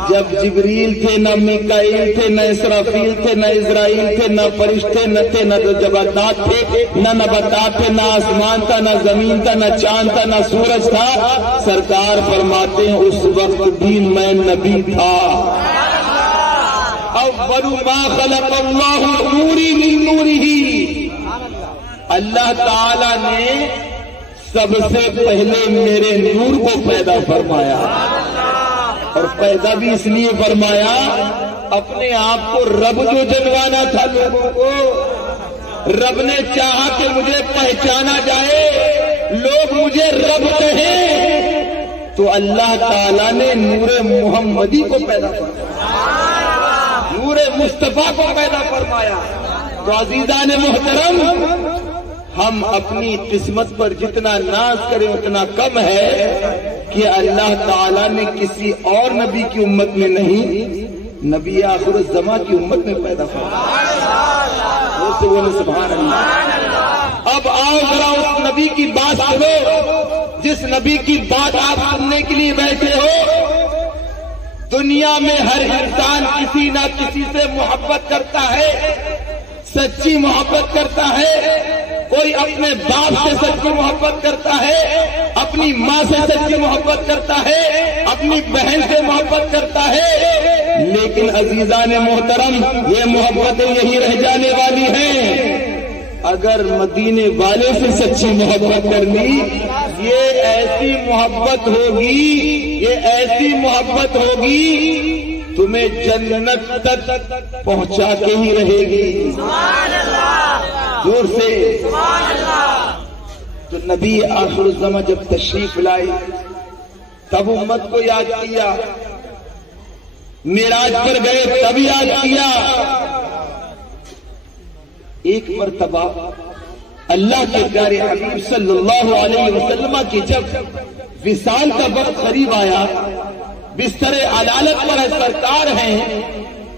جب جبریل تھے نہ میکائیل تھے, نہ اسرافیل تھے, نہ اسرائیل تھے, نہ فرشتے نہ تھے, نہ جبادات تھے, نہ نباتات تھے, نہ آسمان تھا, نہ زمین تھا, نہ چاند تھا, نہ سورج تھا. سرکار فرماتے ہیں اس وقت بھی میں نبی تھا. اول ما خلق اللہ نوری من نورہ, اللہ تعالی نے سب سے پہلے میرے نور کو پیدا فرمایا, اور پیدا بھی اس لیے فرمایا اپنے آپ کو رب جو جنوانا تھا لوگوں کو. رب نے چاہا کہ مجھے پہچانا جائے, لوگ مجھے رب کہیں, تو اللہ تعالیٰ نے نور محمدی کو پیدا فرمایا, نور مصطفیٰ کو پیدا فرمایا. تو عزیزان محترم, ہم اپنی قسمت پر جتنا ناز کریں اتنا کم ہے کہ اللہ تعالیٰ نے کسی اور نبی کی امت میں نہیں, نبی آخر الزمان کی امت میں پیدا فرمایا. بولے سبحان اللہ. اب آؤ ذرا اس نبی کی بات سنو جس نبی کی بات آپ سننے کے لیے بیٹھے ہو. دنیا میں ہر انسان کسی نہ کسی سے محبت کرتا ہے, سچی محبت کرتا ہے. کوئی اپنے باپ سے سچی محبت کرتا ہے, اپنی ماں سے سچی محبت کرتا ہے, اپنی بہن سے محبت کرتا ہے. لیکن عزیزان محترم, یہ محبتیں یہی رہ جانے والی ہیں. اگر مدینے والے سے سچی محبت کرنی, یہ ایسی محبت ہوگی, یہ ایسی محبت ہوگی تمہیں جنت تک پہنچا کے ہی رہے گی. دور سے تو نبی آخر الزمان جب تشریف لائے تب امت کو یاد کیا, معراج پر گئے تب یاد کیا. ایک مرتبہ اللہ کے پیارے حبیب صلی اللہ علیہ وسلم کی جب وصال کا وقت قریب آیا, بستر علالت پر سرکار ہیں,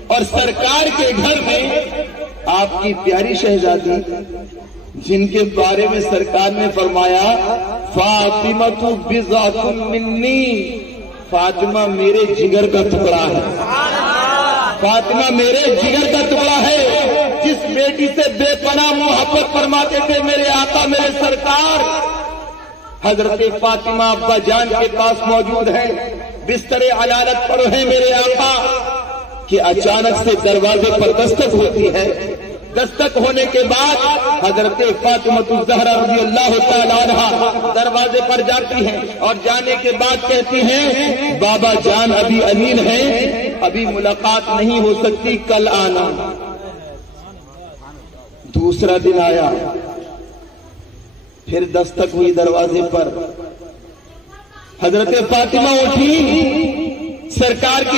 اور سرکار کے گھر میں آپ کی پیاری شہزادی جن کے بارے میں سرکار نے فرمایا فاطمہ بضعۃ منی, فاطمہ میرے جگر کا ٹکڑا ہے, فاطمہ میرے جگر کا ٹکڑا ہے. جس بیٹی سے بے پناہ محبت فرماتے تھے میرے آقا میرے سرکار, حضرت فاطمہ ابا جان کے پاس موجود ہے, بستر علالت پر ہیں میرے آقا, کہ اچانک سے دروازے پر دستک ہوتی ہے. دستک ہونے کے بعد حضرت فاطمہ الزہرا رضی اللہ تعالی عنہا دروازے پر جاتی ہیں, اور جانے کے بعد کہتی ہیں بابا جان ابھی امین ہیں, ابھی ملاقات نہیں ہو سکتی, کل آنا. دوسرا دن آیا, پھر دستک ہوئی دروازے پر, حضرت فاطمہ اٹھی, سرکار کی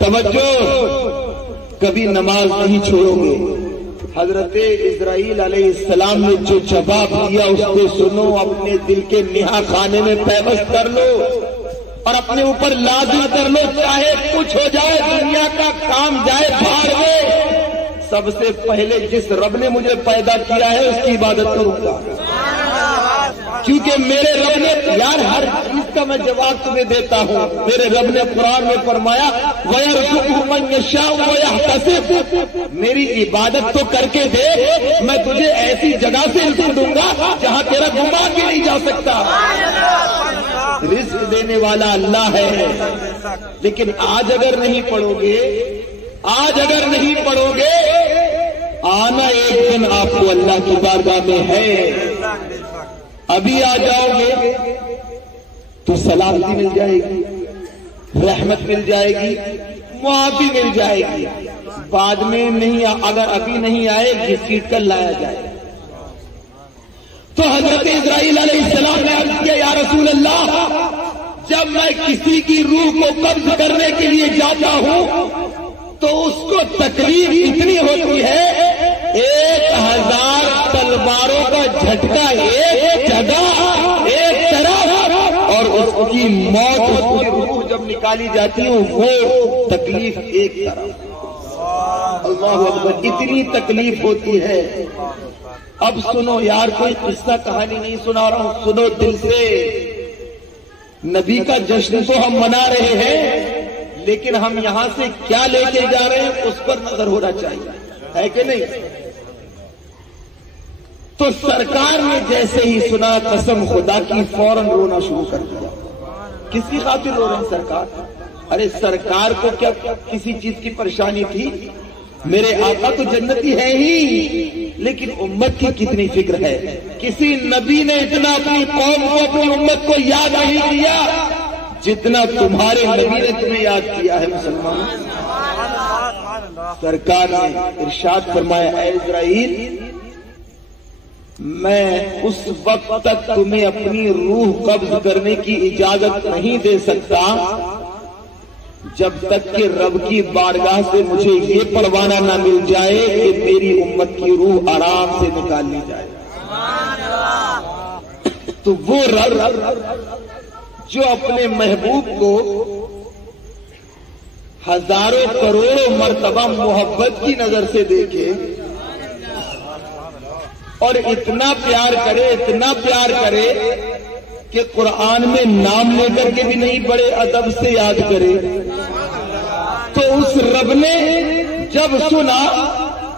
توجہ، کبھی نماز نہیں چھوڑو گے۔ حضرت اسرائیل علیہ السلام نے جو جواب دیا اس کو سنو، اپنے دل کے نہا خانے میں پیوست کر لو اور اپنے اوپر لازم کر لو، چاہے کچھ ہو جائے، دنیا کا کام جائے بھاڑ میں، سب سے پہلے جس رب نے مجھے پیدا کیا ہے اس کی عبادت کروں گا، کیونکہ میرے رب نے، یار ہر چیز کا میں جواب تمہیں دیتا ہوں، میرے رب نے قرآن میں فرمایا وَيَرْزُقُهُ مَن يَشَاءُ وَيَحْتَسِبُ، میری عبادت تو کر کے دے، میں تجھے ایسی جگہ سے رزق دوں گا جہاں تیرا گمان بھی نہیں جا سکتا۔ رزق دینے والا اللہ ہے، لیکن آج اگر نہیں پڑھو گے، آج اگر نہیں پڑھو گے، آنا ایک دن آپ کو اللہ کی بارگاہ میں ہے۔ ابھی آ جاؤ گے تو سلامتی مل جائے گی، رحمت مل جائے گی، معافی مل جائے گی، بعد میں نہیں، اگر ابھی نہیں آئے گھسیٹ کر لایا جائے۔ تو حضرت اسرائیل علیہ السلام نے عرض کیا یا رسول اللہ، جب میں کسی کی روح کو قبض کرنے کے لیے جاتا ہوں تو اس کو تکلیف اتنی ہوتی ہے، 1000 تلواروں کا جھٹکا ایک جگہ ایک طرف، اور اس کی موت، اس کی روح جب نکالی جاتی ہے وہ تکلیف ایک طرف۔ اللہ اکبر، اتنی تکلیف ہوتی ہے۔ اب سنو یار، کوئی قصہ کہانی نہیں سنا رہا ہوں، سنو دل سے۔ نبی کا جشن تو ہم منا رہے ہیں، لیکن ہم یہاں سے کیا لے کے جا رہے ہیں اس پر نظر ہونا چاہیے، ہے کہ نہیں؟ تو سرکار نے جیسے ہی سنا قسم خدا کی فوراً رونا شروع کر دیا۔ کس کی خاطر رو رہے ہیں سرکار؟ ارے سرکار کو کیا کسی چیز کی پریشانی تھی؟ میرے آقا تو جنتی ہے ہی، لیکن امت کی کتنی فکر ہے۔ کسی نبی نے اتنا اپنی قوم کو، اپنی امت کو یاد نہیں کیا جتنا تمہارے نبی نے تمہیں یاد کیا ہے مسلمانوں۔ سرکار نے ارشاد فرمایا اے اسرائیل، میں اس وقت تک تمہیں اپنی روح قبض کرنے کی اجازت نہیں دے سکتا جب تک کہ رب کی بارگاہ سے مجھے یہ پروانہ نہ مل جائے کہ میری امت کی روح آرام سے نکال لی جائے۔ تو وہ رب جو اپنے محبوب کو ہزاروں کروڑوں مرتبہ محبت کی نظر سے دیکھے اور اتنا پیار کرے، اتنا پیار کرے کہ قرآن میں نام لے کر کے بھی نہیں بڑے ادب سے یاد کرے، تو اس رب نے جب سنا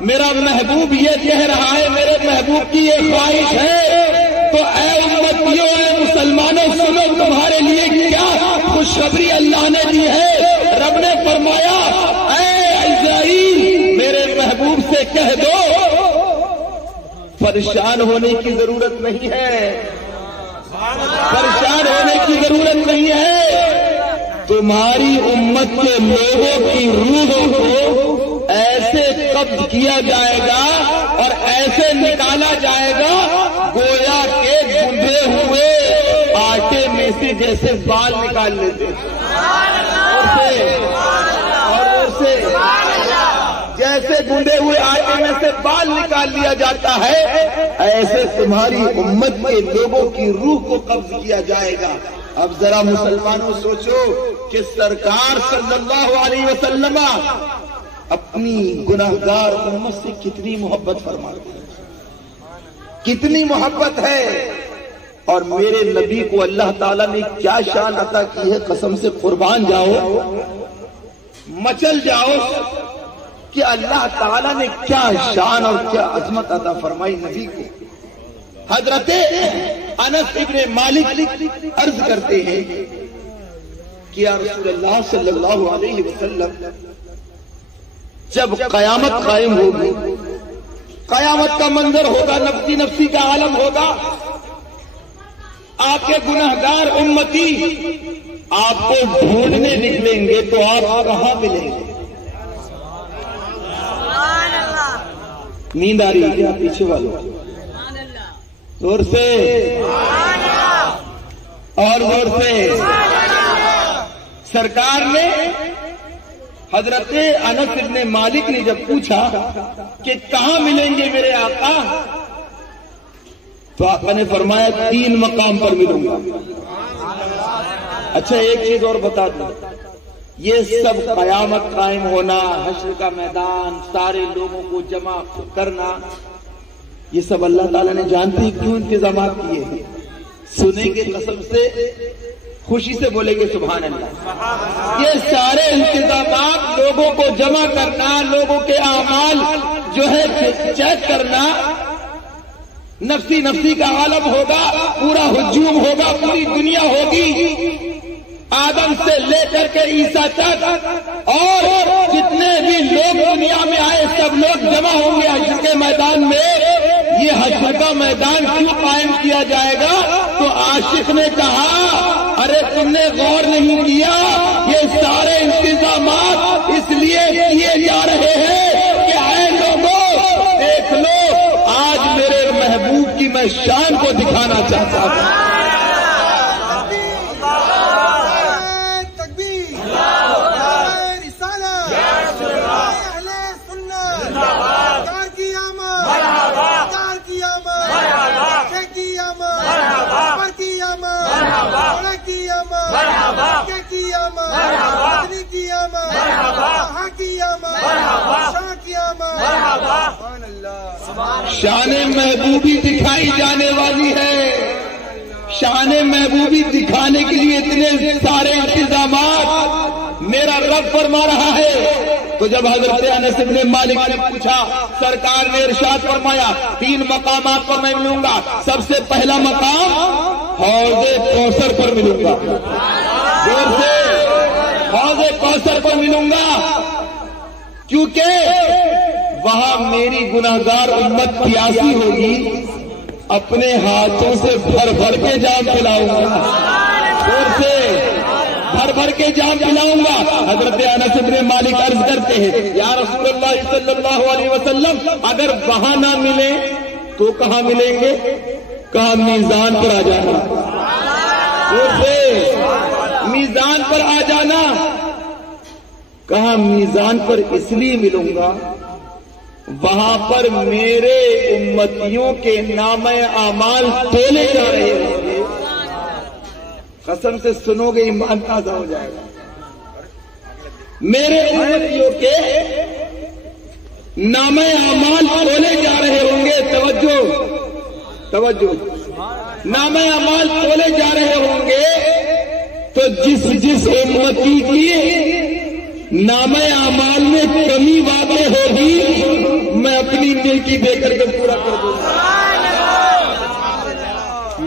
میرا محبوب یہ کہہ رہا ہے، میرے محبوب کی یہ خواہش ہے، تو اے امتیوں، اے مسلمانوں، سنو تمہارے لیے کیا خوشخبری اللہ نے دی ہے۔ رب نے فرمایا اے اسرائیل، میرے محبوب سے کہہ دو پریشان ہونے کی ضرورت نہیں ہے، پریشان ہونے کی ضرورت نہیں ہے۔ تمہاری امت کے لوگوں کی روحوں کو ایسے قبض کیا جائے گا اور ایسے نکالا جائے گا گویا کے گندے ہوئے آٹے میں سے جیسے بال نکال لیتے اور سے جیسے گندے ہوئے آٹے میں سے بال نکال لیا جاتا ہے، ایسے تمہاری امت کے لوگوں کی روح کو قبض کیا جائے گا۔ اب ذرا مسلمانوں سوچو کہ سرکار صلی اللہ علیہ وسلم اپنی گناہگار امت سے کتنی محبت فرماتے ہیں، کتنی محبت ہے، اور میرے نبی کو اللہ تعالیٰ نے کیا شان عطا کی ہے، قسم سے قربان جاؤ، مچل جاؤ کہ اللہ تعالیٰ نے کیا شان اور کیا عظمت عطا فرمائی نبی کو۔ حضرت انس ابن مالک عرض کرتے ہیں کہ یا رسول اللہ صلی اللہ علیہ وسلم، جب قیامت قائم ہوگی، قیامت کا منظر ہوگا، نفسی نفسی کا عالم ہوگا، آپ کے گناہگار امتی آپ کو ڈھونڈنے نکلیں گے تو آپ کہاں ملیں گے؟ نیند آ رہی ہے کیا پیچھے والوں؟ زور سے اور زور سے۔ سرکار نے حضرت انس ابن مالک نے جب پوچھا کہ کہاں ملیں گے میرے آقا، تو آقا نے فرمایا 3 مقام پر ملوں گا۔ اچھا ایک چیز اور بتا دوں، یہ سب قیامت قائم ہونا، حشر کا میدان، سارے لوگوں کو جمع کرنا، یہ سب اللہ تعالیٰ نے جانتے ہی کیوں انتظامات کیے ہیں۔ سنیں گے قسم سے، خوشی سے بولیں گے سبحان اللہ۔ یہ سارے انتظامات، لوگوں کو جمع کرنا، لوگوں کے اعمال جو ہے چیک کرنا، نفسی نفسی کا عالم ہوگا، پورا ہجوم ہوگا، پوری دنیا ہوگی، آدم سے لے کر کے عیسیٰ تک، اور جتنے بھی لوگ دنیا میں آئے سب لوگ جمع ہوں گے حشر کے میدان میں۔ یہ حشر کا میدان کیوں قائم کیا جائے گا؟ تو عاشق نے کہا ارے تم نے غور نہیں کیا، یہ سارے انتظامات اس لیے کیے جا رہے ہیں کہ اے لوگوں دیکھ لو، آج میرے محبوب کی میں شان کو دکھانا چاہتا ہوں۔ شان محبوبی دکھائی جانے والی ہے، شان محبوبی دکھانے کے لیے اتنے سارے انتظامات میرا رب فرما رہا ہے۔ تو جب حضرت انس بن مالک نے پوچھا، سرکار نے ارشاد فرمایا 3 مقامات پر میں ملوں گا۔ سب سے پہلا مقام حوض کوثر پر ملوں گا، زور سے حوض کوثر پر ملوں گا، کیونکہ وہاں میری گناہگار امت پیاسی ہوگی، اپنے ہاتھوں سے بھر بھر کے جام پلاؤں گا، زور سے بھر بھر کے جام پلاؤں گا۔ حضرت انس بن مالک عرض کرتے ہیں یا رسول اللہ صلی اللہ علیہ وسلم اگر وہاں نہ ملے تو کہاں ملیں گے؟ کہاں میزان پر آ جانا، زور سے میزان پر آ جانا۔ کہاں میزان پر اس لیے ملوں گا وہاں پر میرے امتیوں کے نام اعمال تولے جا رہے ہوں گے۔ قسم سے سنو گے ایمان تازہ ہو جائے گا۔ میرے امتیوں کے نام اعمال تولے جا رہے ہوں گے، توجہ توجہ، نام اعمال تولے جا رہے ہوں گے، تو جس امتی کی نام اعمال میں کمی واقع ہوگی میں اپنی نیکی دے کر کے پورا کر دوں گا،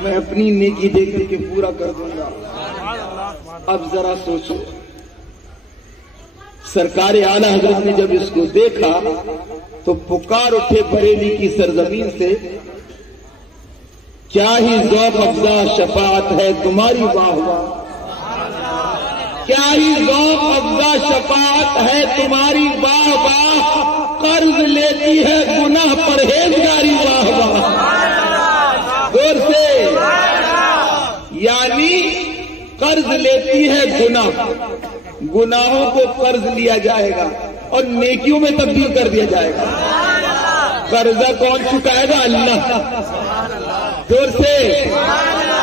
میں اپنی نیکی دے کر کے پورا کر دوں گا۔ اب ذرا سوچو، سرکار اعلی حضرت نے جب اس کو دیکھا تو پکار اٹھے بریلی کی سرزمین سے، کیا ہی ذوق افزا شفاعت ہے تمہاری واہ واہ، کیا ہی ذوق افزا شفاعت ہے تمہاری واہ واہ، قرض لیتی ہے گناہ پرہیزگاری واہ واہ، غور سے، یعنی قرض لیتی ہے گناہ، گناہوں کو قرض لیا جائے گا اور نیکیوں میں تبدیل کر دیا جائے گا۔ قرضہ کون چکائے گا؟ اللہ۔ غور سے،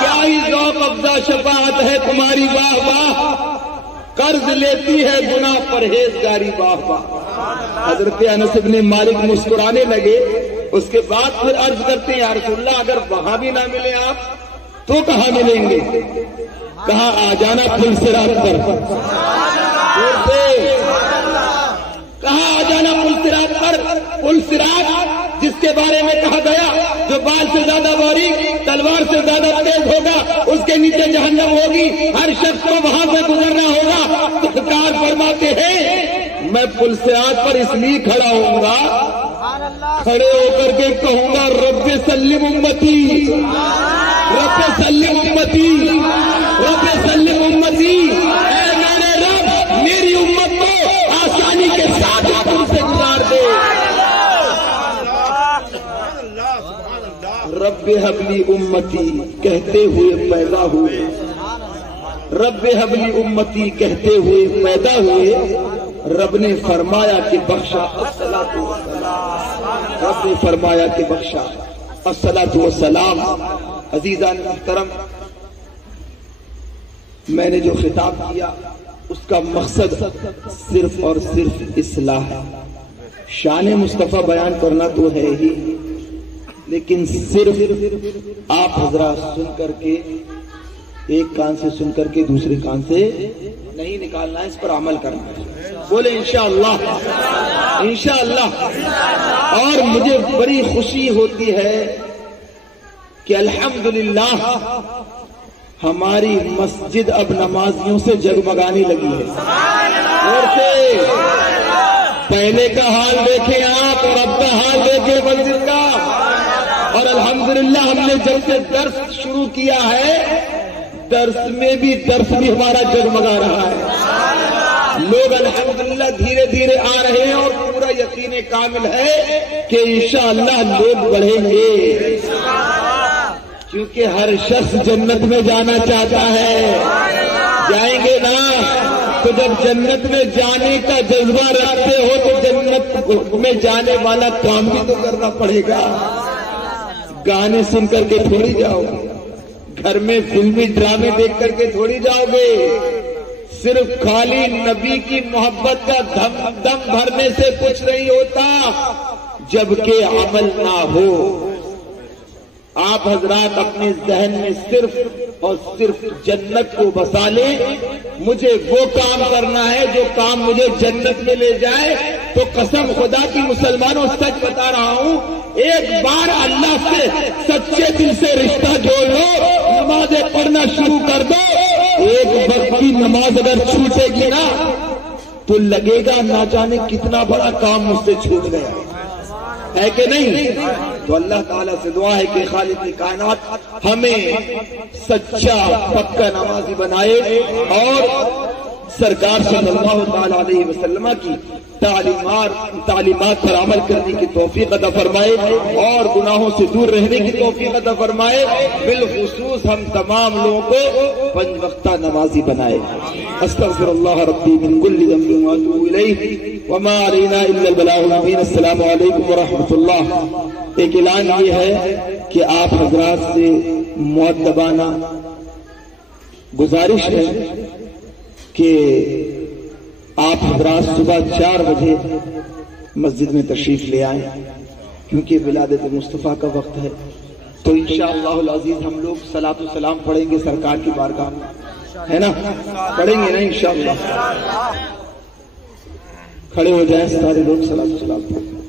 کیا ہی ذوق افزا شفاعت ہے تمہاری واہ واہ، قرض لیتی ہے گناہ پرہیزگاری واہ واہ۔ حضرت انس بن مالک مسکرانے لگے، اس کے بعد پھر عرض کرتے ہیں یا رسول اللہ اگر وہاں بھی نہ ملے آپ تو کہاں ملیں گے؟ کہا آ جانا پل صراط پر، کہا آ جانا پل صراط پر۔ پل صراط جس کے بارے میں کہا گیا جو بال سے زیادہ باریک تلوار سے زیادہ تیز ہوگا اس کے نیچے جہنم ہوگی، ہر شخص کو وہاں سے گزرنا ہوگا۔ تو سرکار فرماتے ہیں میں پل صراط پر اس لیے کھڑا ہوں گا، کھڑے ہو کر کے کہوں گا رب سلم امتی، رب سلم امتی، رب سلم امتی، اے میرے رب میری امت کو آسانی کے ساتھ تم سے گزار دے۔ رب حبلی امتی کہتے ہوئے پیدا ہوئے، رب حبلی امتی کہتے ہوئے پیدا ہوئے، رب نے فرمایا کہ بخشا الصلاۃ والسلام، رب نے فرمایا کہ بخشا الصلاۃ والسلام۔ عزیزان محترم، میں نے جو خطاب کیا اس کا مقصد صرف اور صرف اصلاح ہے۔ شان مصطفیٰ بیان کرنا تو ہے ہی، لیکن صرف آپ حضرات سن کر کے، ایک کان سے سن کر کے دوسرے کان سے نہیں نکالنا ہے، اس پر عمل کرنا ہے۔ بولے انشاءاللہ، انشاءاللہ۔ اور مجھے بڑی خوشی ہوتی ہے کہ الحمدللہ ہماری مسجد اب نمازیوں سے جگمگانے لگی ہے۔ اور سے پہلے کا حال دیکھیں آپ اور اب کا حال دیکھیں مسجد کا۔ اور الحمدللہ ہم نے جب سے درس شروع کیا ہے، درس بھی ہمارا جگمگا رہا ہے۔ لوگ الحمدللہ دھیرے دھیرے آ رہے ہیں اور پورا یقین کامل ہے کہ انشاءاللہ لوگ بڑھیں گے، کیونکہ ہر شخص جنت میں جانا چاہتا ہے۔ جائیں گے نا؟ تو جب جنت میں جانے کا جذبہ رکھتے ہو تو جنت میں جانے والا کام بھی تو کرنا پڑے گا۔ گانے سن کر کے تھوڑی جاؤ گے، گھر میں فلمی ڈرامے دیکھ کر کے تھوڑی جاؤ گے۔ صرف خالی نبی کی محبت کا دم بھرنے سے کچھ نہیں ہوتا جبکہ عمل نہ ہو۔ آپ حضرات اپنے ذہن میں صرف اور صرف جنت کو بسا لیں۔ مجھے وہ کام کرنا ہے جو کام مجھے جنت میں لے جائے، تو قسم خدا کی مسلمانوں سچ بتا رہا ہوں، ایک بار اللہ سے سچے دل سے رشتہ جوڑ لو، نمازیں پڑھنا شروع کر دو۔ ایک وقت کی نماز اگر چھوٹے گی نا تو لگے گا نہ جانے کتنا بڑا کام مجھ سے چھوٹ گیا ہے کہ نہیں؟ تو اللہ تعالیٰ سے دعا ہے کہ خالق کائنات ہمیں سچا پکا نمازی بنائے اور سرکار صلی اللہ تعالیٰ علیہ وسلم کی تعلیمات پر عمل کرنے کی توفیق عطا فرمائے اور گناہوں سے دور رہنے کی توفیق عطا فرمائے۔ بالخصوص ہم تمام لوگوں کو 5 وقتہ نمازی بنائے۔ استغفر اللہ ربی من کل ذنب واتوب الیہ وما علینا الا البلاغ المبین۔ السلام علیکم ورحمۃ اللہ۔ ایک اعلان یہ ہے کہ آپ حضرات سے مؤدبانہ گزارش ہے کہ آپ حضرات صبح 4 بجے مسجد میں تشریف لے آئیں، کیونکہ ولادت مصطفیٰ کا وقت ہے۔ تو انشاءاللہ العزیز ہم لوگ صلاۃ و سلام پڑھیں گے سرکار کی بارگاہ میں، ہے نا؟ پڑھیں گے نا انشاءاللہ؟ کھڑے ہو جائیں سارے لوگ، صلاۃ و سلام پڑھیں۔